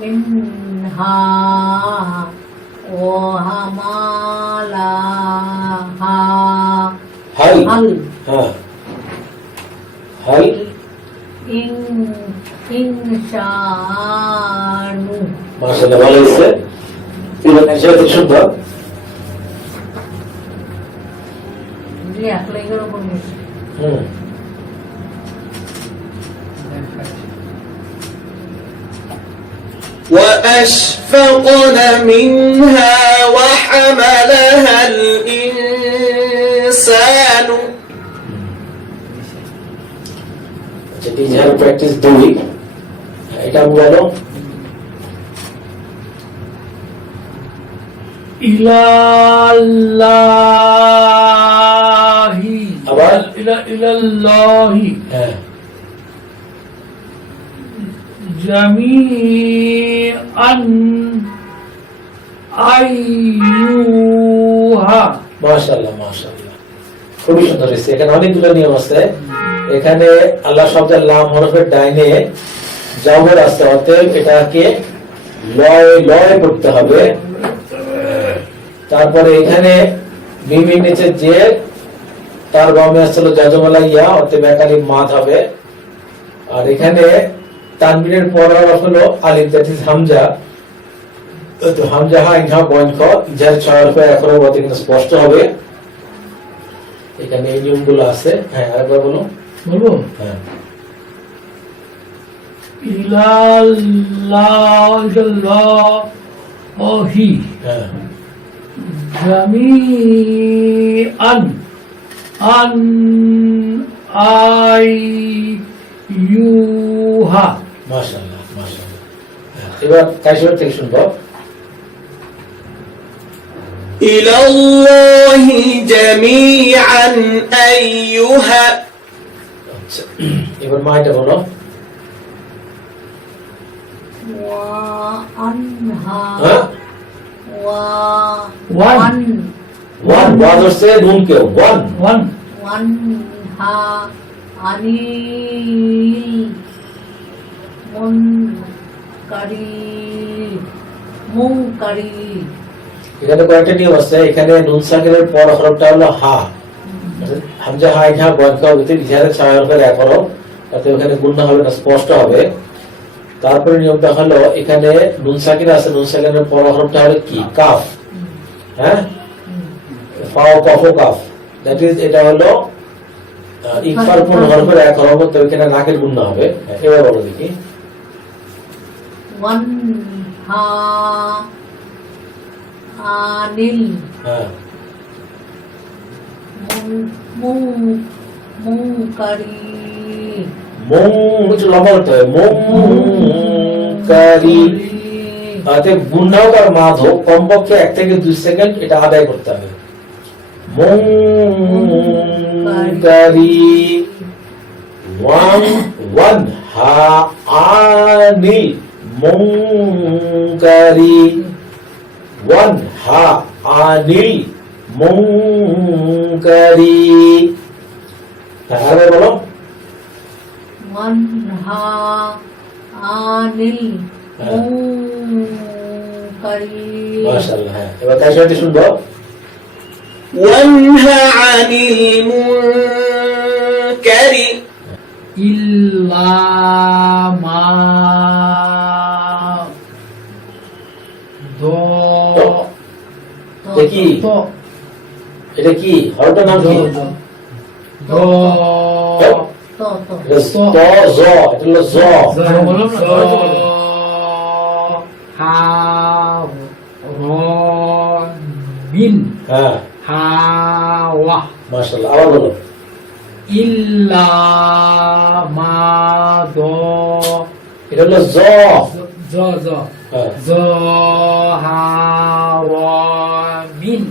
মিনহা ওয়াহামালাহা হাল হাল হ্যাঁ হাল ইনসানু মাশাআল্লাহ ভালো হয়েছে তিনটা নিশ্চয়ই সুন্দর লেখলে গেল বলবো হুম وأشفقن منها وحملها الإنسان আচ্ছা ইজহার প্র্যাকটিস 2 এটা বলো ইলাল্লাহি আবার ইলাল্লাহি হ্যাঁ জামিআন আইয়ুহা মাশাআল্লাহ খুবই সুন্দর হয়েছে এখানে অনেকগুলো নিয়ম আছে এখানে আল্লাহ শব্দের লাম হরফের ডাইনে জবর আছে অতএব এটাকে লয় করতে হবে তারপরে এখানে মিমের নিচে যে তার বামে আসলে জাজমালা ইয়া অতএব একালি মাদ হবে আর এখানে তানবিনের পর হলো আলিফ দ্যাট ইজ হামজা তো হামজা হা ইনহা পয়েন্ট খ ইজার 6 রূপে এখন বলতে কিন্তু স্পষ্ট হবে এখানে এই নিয়মগুলো আছে হ্যাঁ আরেকবার বলো বলবো হ্যাঁ ইলাল্লাহি হ্যাঁ জামিআন আইয়ুহা মাশাআল্লাহ এবার কাইশোর থেকে শুনবো إلى الله جميعا أيها আচ্ছা এবার মাইটা বলো ওয়ানহা হ্যাঁ ওয়ান ওয়াজ হচ্ছে নুন কেউ ওয়ান ওয়ানহা আনিল মুনকারি এখানে কয়েকটা নিয়ম আছে এখানে নুন সাকিনের পর হরফটা হলো হা হামজা হা ইহা বয়কা হইতে ইজহারের 6 হরফের এক হরফ তাতে ওখানে গুণনা হবে না স্পষ্ট হবে তারপরে নিয়মটা হলো এখানে নুন সাকিন আছে নুন সাকিনের পর হরফটা হলো কি কাফ হ্যাঁ ফাও কফ কাফ দ্যাট ইজ এটা হলো ইকফার পর হরফের এক হরফ তো এখানে নাকের গুণনা হবে এবার বলো দেখি ওয়ানহা আনিল হ্যাঁ মুনকারি একটু লম্বা করতে হবে মুনকারি তাতে গুণাও আর মাদ হোক কমপক্ষে 1 থেকে 2 সেকেন্ড এটা আদায় করতে হবে মুনকারি ওয়ান হা আনিল মুনকারি ওয়ান হা আনিল মুনকারি আরে বলো মানহা আনিল মুনকারি মাশাআল্লাহ হ্যাঁ এবার তার সাথে শুনবো وانهى عن المنكر ইল্লা মা দো এটা কি তো এটা কি হরফটার নাম কি দো তো তো এটা ত জ এটা হলো জ বললাম না হা র বিন হ্যাঁ হাওয়া মাশাআল্লাহ আবার বলো ইল্লা মা দো এটা হলো জ জ জ হ্যাঁ জ হাওয়া বিন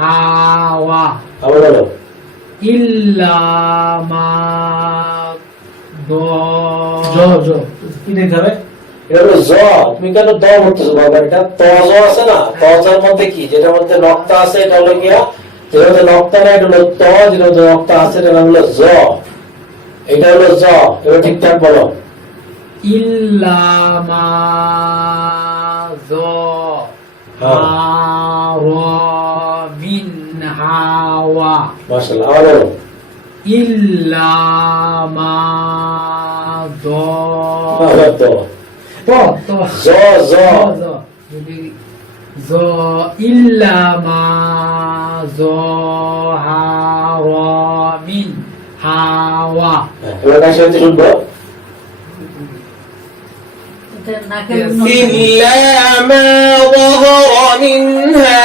হাওয়া আবার বলো ইল্লা মা দো কি দেখতে হবে? এটা হলো জ তুমি কেন দ বলতেছো বাবা এটা ত জ আছে না ত জের মধ্যে কি যেটার মধ্যে নক্তা আছে এটা হলো গিয়া যেটার মধ্যে নক্তা নাই এটা হলো ত যেটার মধ্যে নক্তা আছে এটা হলো জ এটা হলো জ এবার ঠিকঠাক বলো ইল্লা মা দো হাওয়া বিন হাওয়া মাশাআল্লাহ আবার বলো ইল্লা মা দো আবার তো তো তো জ জ জ ইল্লা মা জ হাওয়া মিন হাওয়া এবার কার সাথে শুনবো এটা নাকের Yes. إلا ما ظهر منها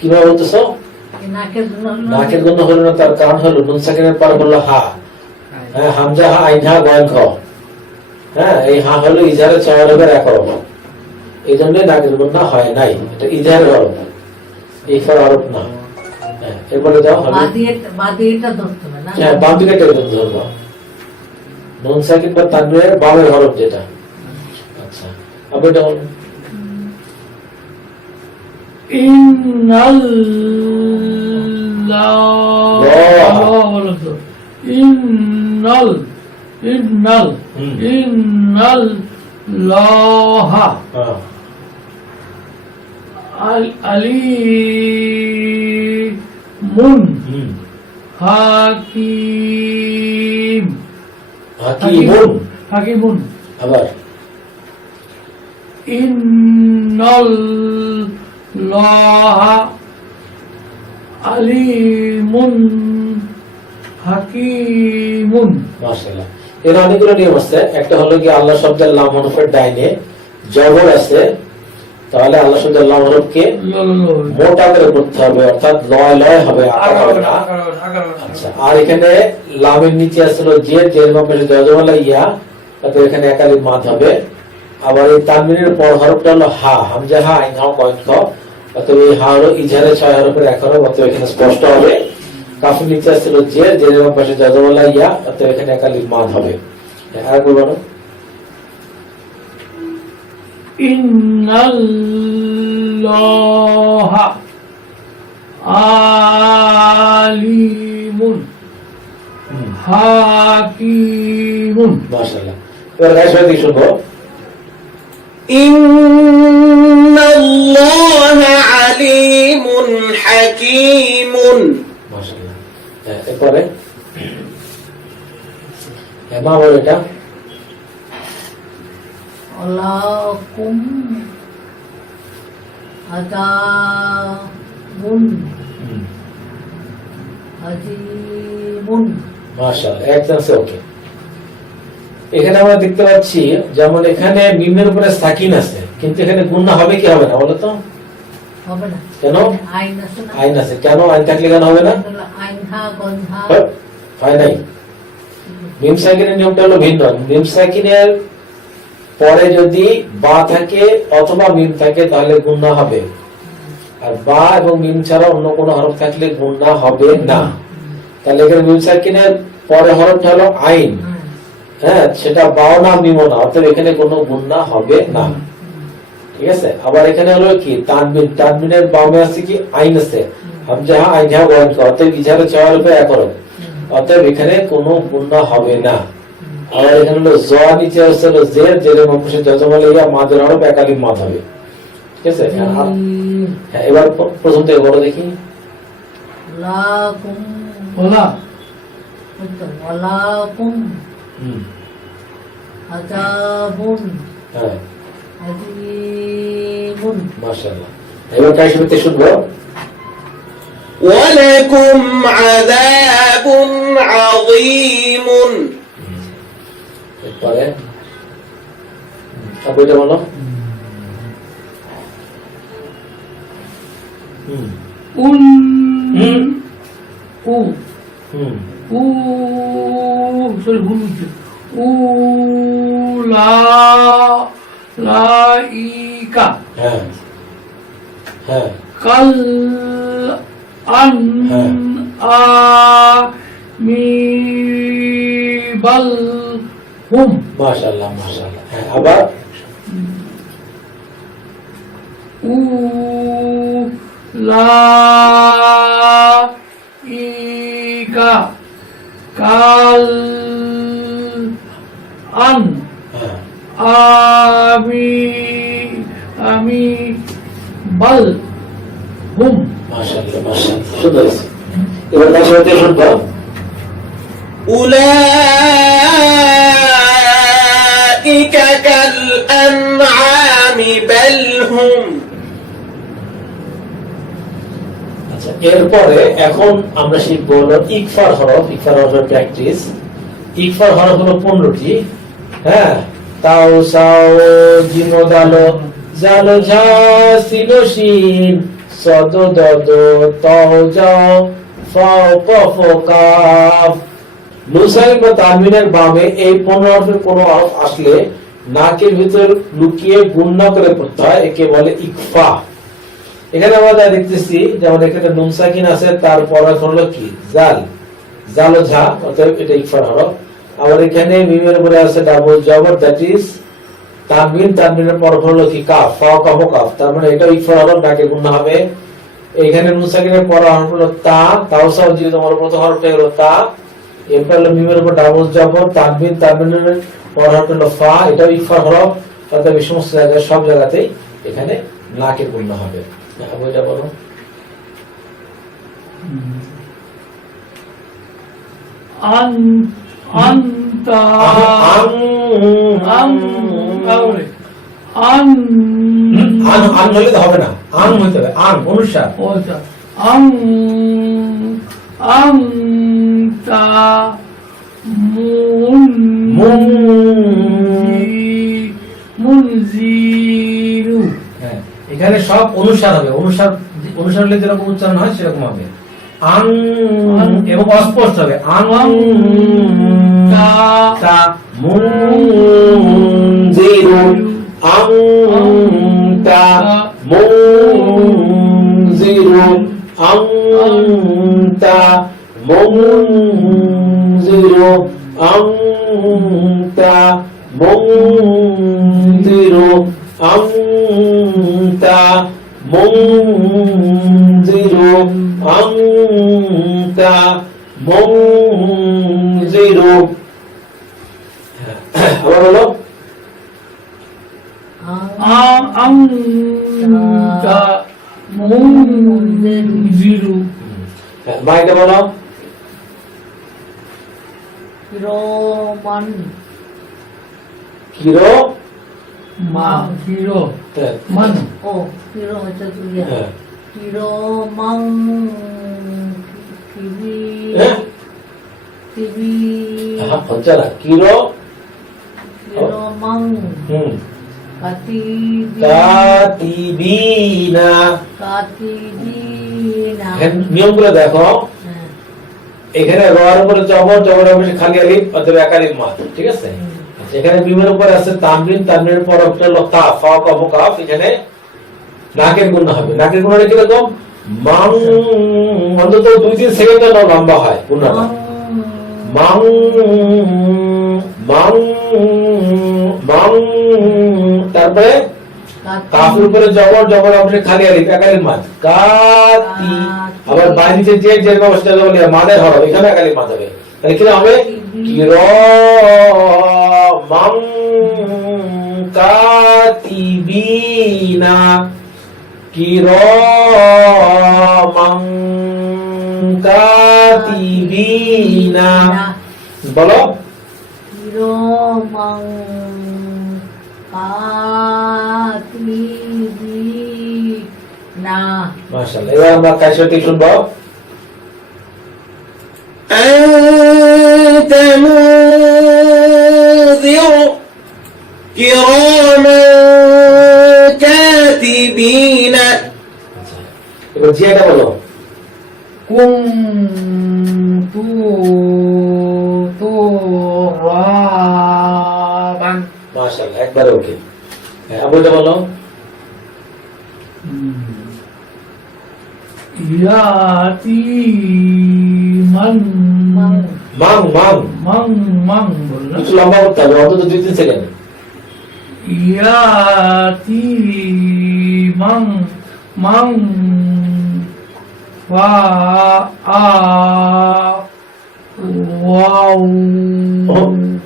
কিভাবে বলতেছো নাকের নাকের গন্ধ হলো না তার কারণ হলো নুন সাকিনের পর বললো হা হ্যাঁ হামজা হা আইন হা গয়ন খ হ্যাঁ এই হা হলো ইজারে চাওয়ারের এক হরফ এই জন্য নাকের গন্ধ হয় নাই এটা ইজারের হরফ ইফার হরফ না হ্যাঁ এরপরে দাও হবে বাদিয়েটা ধরতে হবে না হ্যাঁ বাম দিকে টেনে ধরবো নুন সাকিন বা তানবীরের বামের হরফ যেটা আচ্ছা আবার এটা বলো। হ্যাঁ আলিমুন হাকিম হাকিমুন হাকিমুন আবার ইন্নাল্লাহা আলিমুন হাকিমুন মাশাআল্লাহ এর অনেকগুলো নিয়ম আছে একটা হলো কি আল্লাহ শব্দের লাম হরফের ডাইনে জবর আছে তাহলে আল্লাহ শব্দের লাম হরফকে মোটা করে পড়তে হবে অর্থাৎ লয় লয় হবে আকার হবে না আচ্ছা আর এখানে লামের নিচে আসলে জের জের মাপে জজমালা ইয়া তাতে এখানে একালিক মাদ হবে আবার এই তানবিনের পর হরফটা হলো হা হামজা হা আইন হা কয়েন খ অতএব এই হা হলো ইজহারে 6 হরফের এক হরফ অতএব এখানে স্পষ্ট হবে কাফের নিচে আসলে জের জের মাপে জজমালা ইয়া অতএব এখানে একালিক মাদ হবে আর বলবো ইন্নাল্লাহা আলিমুন হাকিমুন মাশাআল্লাহ এবার গায়ে সবাই শুনবো إن الله عليم حكيم মাশাআল্লাহ এরপরে মা বলো এটা আলাকুম আদাবুন আজিমুন মাশাআল্লাহ একদম ওকে এখানে আমরা দেখতে পাচ্ছি যেমন এখানে মিমের উপরে সাকিন আছে কিন্তু এখানে গুণনা হবে কি হবে না বলো তো হবে না কেন আইন আছে না আইন আছে কেন আইন থাকলে কেন হবে না আইন হা গন্ধা হয় নাই মিম সাকিনের নিয়মটা হলো ভিন্ন মিম সাকিনের পরে যদি বা থাকে অথবা মিম থাকে তাহলে গুণনা হবে আর বা এবং মিম ছাড়া অন্য কোনো হরফ থাকলে গুণনা হবে না। তাহলে এখানে মিম সাকিনের পরে হরফটা হলো আইন, হ্যাঁ, সেটা বাও না মিমও না, অর্থাৎ এখানে কোনো গুণনা হবে না। ঠিক আছে, আবার এখানে হলো কি তানবিন, তানবিনের বামে আছে কি আইন আছে, হামজা আইন হা ওয়ান কা, অর্থাৎ ইজারা চাওয়ার উপরে এক হরফ, অর্থাৎ এখানে কোনো গুণনা হবে না। আবার এখানে হলো জ নিচে আছে হলো জের, জেরের মফসে যজমালে ইয়া মাদের হরফ এক আলিফ মাদ হবে। ঠিক আছে, হ্যাঁ, এবার প্রথম থেকে বলো দেখি। লাকুম ওলা ওয়ালাকুম হুম, আযাবুন হ্যাঁ, আযীমুন। মাশাআল্লাহ। এবার কার শুরুতে শুনবো? ولكم عذاب عظيم এরপরে আবু এটা বলো। হুম উন হুম। উ হুম উ সরি ভুল হচ্ছে। লাইকা হ্যাঁ হ্যাঁ কাল আন হ্যাঁ। মি বাল হুম মাশাআল্লাহ মাশাআল্লাহ। হ্যাঁ, আবার উ লা ইকা কাল আন হ্যাঁ আমি বাল হুম মাশাআল্লাহ মাশাআল্লাহ, সুন্দর হয়েছে। এবার কার শুরুতে শুনবো? أولئك كالأنعام بل هم আচ্ছা, এরপরে এখন আমরা শিখবো হলো ইকফার হরফ। ইকফার হরফের প্র্যাকটিস। ইকফার হরফ হলো 15টি। হ্যাঁ, তাও সাও জিম দালো জালো ঝা সিলো শিন সদ দদ তাও যাও ফাও কফ কাফ। নুসাইন বা তানবিনের বামে এই 15 হরফের কোন হরফ আসলে নাকের ভিতর লুকিয়ে গুণনা করে পড়তে হয়, একে বলে ইকফা। এখানে আমরা যা দেখতেছি, যেমন এখানে নুন সাকিন আছে, তারপর হলো কি জাল, জালো ঝা, অর্থাৎ এটা ইকফার হরফ। আবার এখানে মিমের উপরে আছে ডাবল জবর, দ্যাট ইজ তানবিন, তানবিনের পর হলো কি কাফ, ফাও কাফ কাফ, তার মানে এটা ইকফার হরফ, নাকে গুণনা হবে। এখানে নুন সাকিনের পর হরফ হলো তা, তাও সাও যে তোমার প্রথম হরফটা হলো তা, এরপর হলো মিমের উপর ডাবল জবর, তানবিন, তানবিনের পর হরফ হলো ফা, এটাও ইকফার হরফ। অর্থাৎ এই সমস্ত জায়গায় সব জায়গাতেই এখানে নাকে গুণনা হবে। বইটা বলো। আন্তা আং আং তাহলে আং আং আং হলে তো হবে না, আং হইতে হবে, আং অনুসার। ওটা আং আং তা মুন মুনজিরু। হ্যাঁ, এখানে সব অনুসার হবে, অনুসার অনুসার হলে যেরকম উচ্চারণ হয় সেরকম হবে। আং এবং অস্পষ্ট হবে, আং তা তা মুনজিরুন আনতা মুনজিরুন আনতা মুনজিরুন আনতা মুনজিরুন আনতা মুনজিরুন আনতা মুনজিরুন। আবার বলো। আন্তা মুনজিরু। মাইটা বলো। কিরমান কিরো মা কিরো হ্যাঁ, মান ও কিরো হচ্ছে তুই হ্যাঁ, কিরমান কিবি হ্যাঁ, কিবি হচ্ছে না, কিরো কিরমান কাতিবি কাতিবিনা। কাতিবিনা। নিয়মগুলো দেখো, হ্যাঁ। এখানে রয়ের উপরে জবর, জবরের উপরে খালি আলিফ অথবা এক আলিফ মাদ, ঠিক আছে। এখানে মিমের উপরে আছে তানবিন, তানবিনের পর হলো তা, ফা কাফ কাফ। এখানে নাকের গুণ হবে, নাকের গুণটা কিরকম? মাং, অন্তত 2-3 সেকেন্ডের লম্বা হয় গুণটা। মাং মাং মাং, তারপরে কাফের উপরে জবর, জবর অংশে খালি আলিফ, একালিফ মাদ, কাতি। আবার বাইরে যে যে অবস্থা বলে মাদের হরফ, এখানে একালিফ মাদ হবে। তাহলে কি হবে? কিরামান কাতিবিনা, কিরামান কাতিবিনা। বলো কিরামান কাতিবিনা। মাশাআল্লাহ। এবার আমরা কায়সাটি শুনবো। أنت منذر كراما كاتبين। এবার জিয়াটা বলো। কুনতু তুরাবান। মাশাআল্লাহ, একবারে ওকে। আবুটা বলো। ইয়াতিমান মাং মাং মাং মাং বললাম। একটু লম্বা করতে হবে, অন্তত 2-3 সেকেন্ড। ইয়াতিমান মাং ফা আ ওয়াও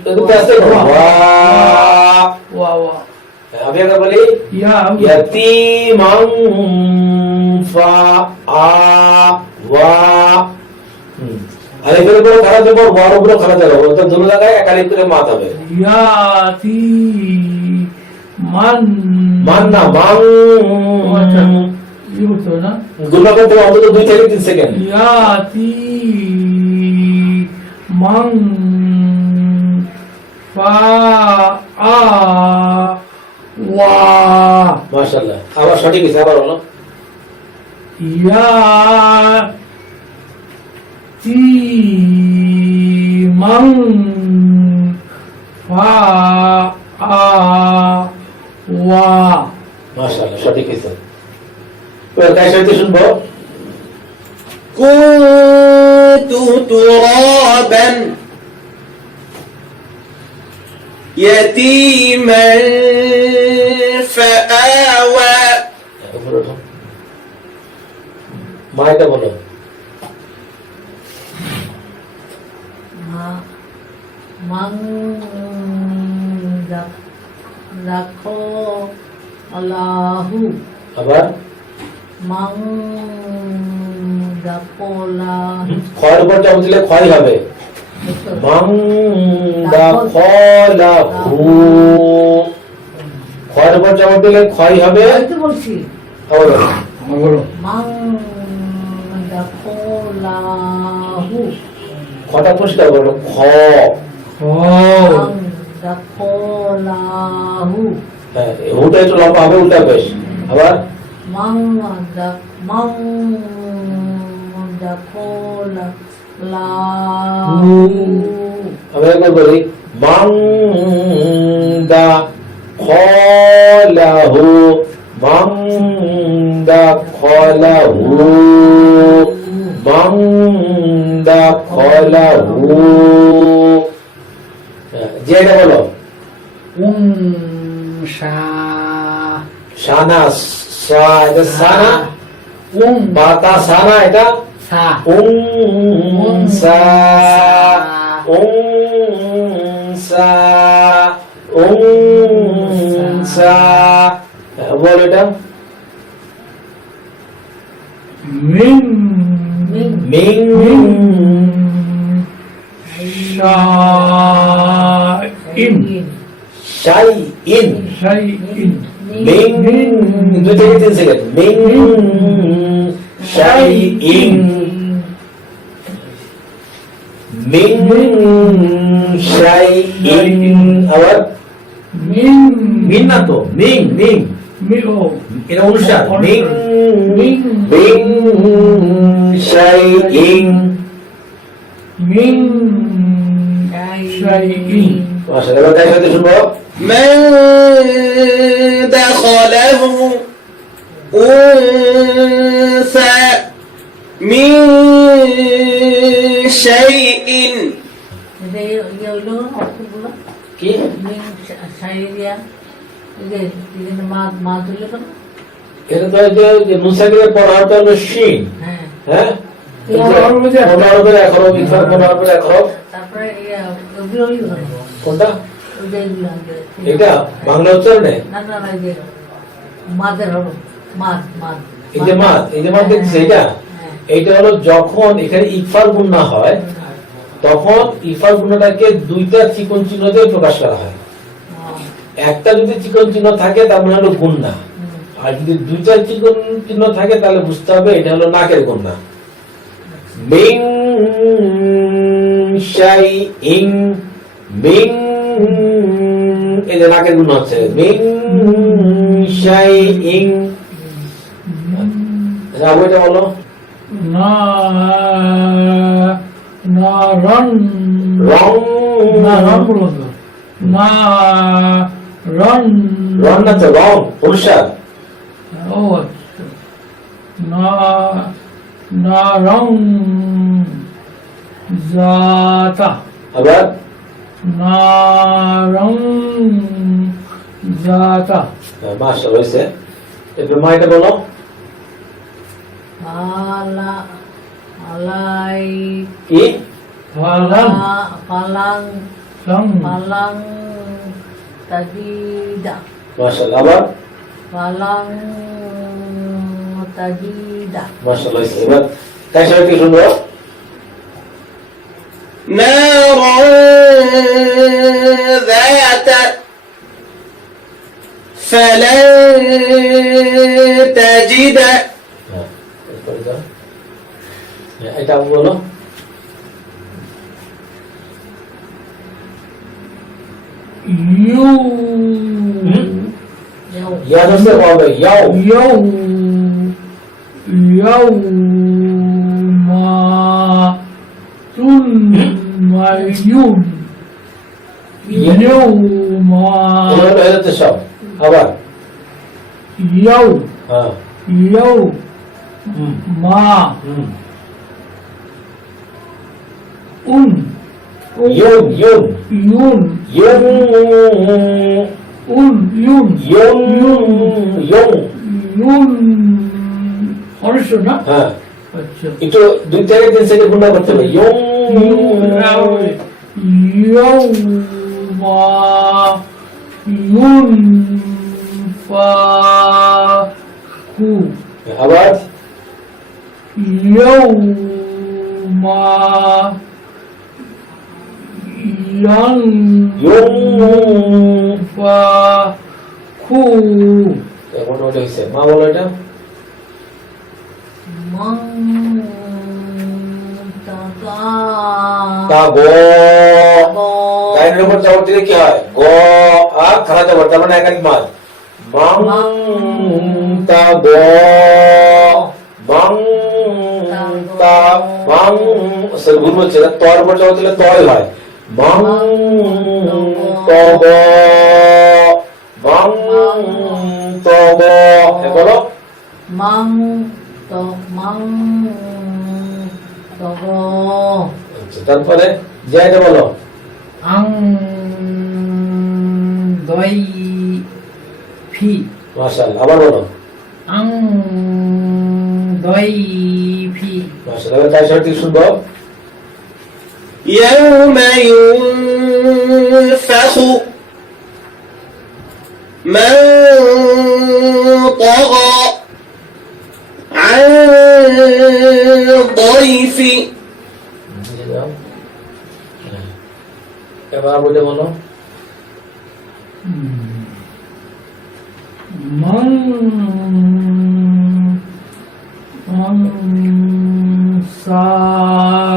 একটু আস্তে করো। ওয়া ওয়া ওয়া। আমি আগে বলি ইয়াতিমাং ফা আ ওয়া। আলিফের উপরে খাড়া দেবো, ওয়ার উপরে খাড়া দেবো, তো দুটো জায়গায় একালিফ করে মাত হবে। ইয়াতিমান মান না, মাং। আচ্ছা ই হতো না। গুণা করতে হবে অন্তত 2-3 সেকেন্ড। ইয়াতিমান ফা আ ওয়া। মাশাআল্লাহ, আবার সঠিক হয়েছে, আবার বলো। ইয়াতিমান ফা আ ওয়া। মাশাআল্লাহ, সঠিক হয়েছে। এবার কায়সাটি শুনবো। كنت ترابا يتيما فآوى। মায়েটা বলো। মাং রাখো আল্লাহু। আবার মাং রাখোলাহু। খয়ের উপর চাপ দিলে ক্ষয় হবে। মাং দাখলাহু, খয়ের উপর চাপ দিলে ক্ষয় হবে। তো বলছি আবার বলো। আমার বলো। মাং রাখোলাহু। খটা পরিষ্কার করো। খ মাং রাখোলাহু। হ্যাঁ, হুটা একটু লম্বা হবে, উল্টা বেশ। আবার মাং রাখোলাহু। আমি একবার বলি। মাং দাখলাহু, মাং দাখলাহু, মাং দাখলাহু। যেটা বলো। সানা, সা, এটা সানা। বাতা সানা, এটা সা। উনসা, উনসা, উনসা। বল এটা। মিন মিং শাইন শাইইন, শাইইন মিং 2-3 সেকেন্ড। মিং শাইইন, মিং শাইইন। আবার মিন মিন না তো, মিং মিং, মিও এটা অনুসার। মিং মিন মিং শাইইন। মিন শাইইন। মাশাআল্লাহ, এবার কার সাথে শুনবো। من دخله أنثى من شيء এটা ইয়ে হইলো অর্থগুলো কি সাইরিয়া এখানে মা তুলে কেন এটা তো এই যে নুন সাকিরের পর হরফটা হলো শিন হ্যাঁ হ্যাঁ পনেরো হরফে এক হরফ। 15 হরফের এক হরফ, ইকফার 15 হরফের এক হরফ। তারপরে ওগুলো হইলো কেন কোনটা ওইটা এগুলো এটা বাংলা উচ্চারণে না না না এই যে মাদের হলো মাদ মাদ এই যে মাদ দেখছিস এইটা হ্যাঁ এইটা হলো যখন এখানে ইকফার গুণনা হয় তখন ইকফার গুণনাটাকে দুইটা চিকন চিহ্ন দিয়ে প্রকাশ করা হয়। একটা যদি চিকন চিহ্ন থাকে তার মানে হলো গুণনা, আর যদি দুইটা চিকন চিহ্ন থাকে তাহলে বুঝতে হবে এটা হলো নাকের গুণনা। মিং শাইইং, মিং এই যে নাকের গুণনা হচ্ছে মিং শাইইং। আবু এটা বলো না না রন রং, না রন বলো তো না রন রং না তো রং পুরুষার। ও আচ্ছা না না রং জাতা আবার না রং জাতা মাশাআল্লাহ হয়েছে। এরপর মা এটা বলো আলা আলাই কি ফালাং পালাং সং পালাং তাজিদা মাশাআল্লাহ আবার পালাং তাজিদা মাশাআল্লাহ হয়েছে। এবার তাই সাথে কি শুনবো نارا ذات فلن تجد এরপরে যাও। এটা আবু বলো ইউ ইয়া হচ্ছে বলবে ইয়াও ইউ মা তুন মাইয়ুন মা এগুলো হয়ে যাচ্ছে সব। আবার ইউ হ্যাঁ মা হুম উন ইউন ইউন ইউন ইউন উন ইউন ইউন ইউন ইউন হর্ষ না হ্যাঁ আচ্ছা একটু 2 থেকে 3 সেকেন্ড গুণা করতে হবে ইউন ইয়ৌমা ইউনফাখু আবার ইয়ৌমা ইউন ইয়ানফাখু কেমন ওটা হয়েছে মা বলো এটা মং তাকা তা গো লাইনের উপর যাওয়ার দিকে কি হয় গ আ খানা যাবার তার মানে একাধিক মাছ মাং তা গো মাং তা মাং সে ভুল বলছে না তর উপর যাওয়ার দিলে তয় হয় মাং ত গ মাং ত গ বলো মাং তো মাং তগ আচ্ছা তারপরে জায়গা বলো আং দই ফি মাশাআল্লাহ আবার বলো আং দই ফি মাশাআল্লাহ এবার তাই সাথে শুনবো يوم ينفخ من طغى عن ضيف এবার বলে বলো মং মং সাকুলাত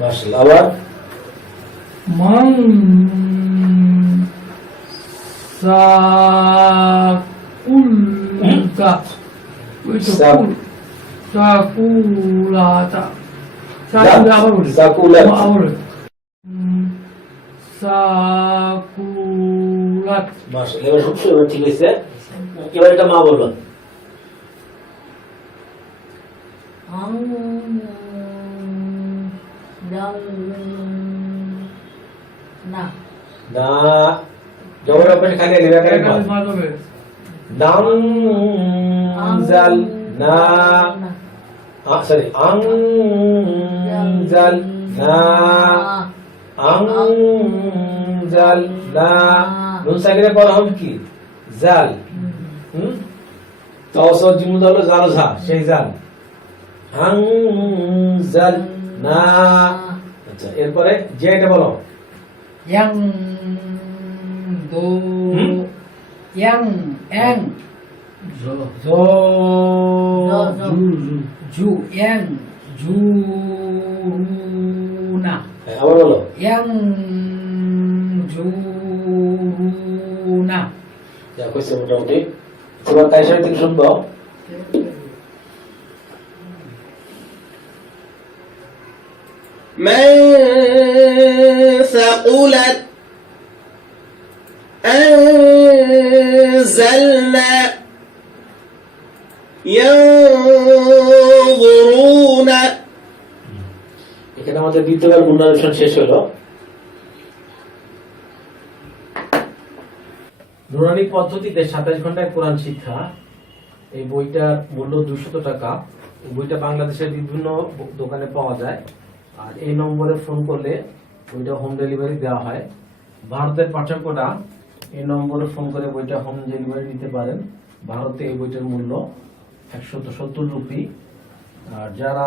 মাশাআল্লাহ আবার মং সাকুলাত সাকুলাতা সাকুলা আবার বলি সাকুলাত আবার সাকুলাত ফুলাত মাশাআল্লাহ, এবার শুনছো, এবার ঠিক হয়েছে। এবার এটা মা বললো। আং জাল না না, জবর অপেক্ষা খালি লিখা করে একাল মাধবে দাম জাল না, সরি আং জাল না, আং জাল না। নুন সাকিনের পর হল কি? জাল। তাওসা জিমুদ হলো জাল ঝা, সেই জাল। আং জাল না। আচ্ছা, এরপরে যে এটা বলো। yang do yang eng Joe Joe zoo zoo ju yang ju na হ্যাঁ, আবার বলো। yang ju na যা কইছে মোটামুটি। তোমার কাইসার থেকে শুনবো। من ثقلت أنزلنا ينظرون। এখানে আমাদের দ্বিতীয়বার গুণানুষ্ঠান শেষ হলো। নুরানি পদ্ধতিতে 27 ঘন্টায় কোরআন শিক্ষা, এই বইটার মূল্য 200 টাকা। এই বইটা বাংলাদেশের বিভিন্ন দোকানে পাওয়া যায়। আর এই নম্বরে ফোন করলে বইটা হোম ডেলিভারি দেওয়া হয়। ভারতের পাঠকরা এই নম্বরে ফোন করে বইটা হোম ডেলিভারি দিতে পারেন। ভারতে এই বইটার মূল্য 170 রুপি। আর যারা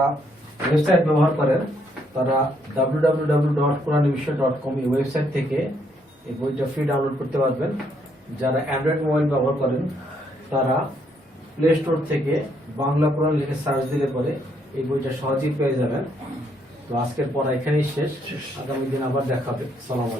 ওয়েবসাইট ব্যবহার করেন তারা www.quranibiswa.com এই ওয়েবসাইট থেকে এই বইটা ফ্রি ডাউনলোড করতে পারবেন। যারা অ্যান্ড্রয়েড মোবাইল ব্যবহার করেন তারা প্লে স্টোর থেকে বাংলা কোরআন লিখে সার্চ দিলে পরে এই বইটা সহজেই পেয়ে যাবেন। তো আজকের পড়া এখানেই শেষ। আগামী দিন আবার দেখা হবে। আসসালামু আলাইকুম।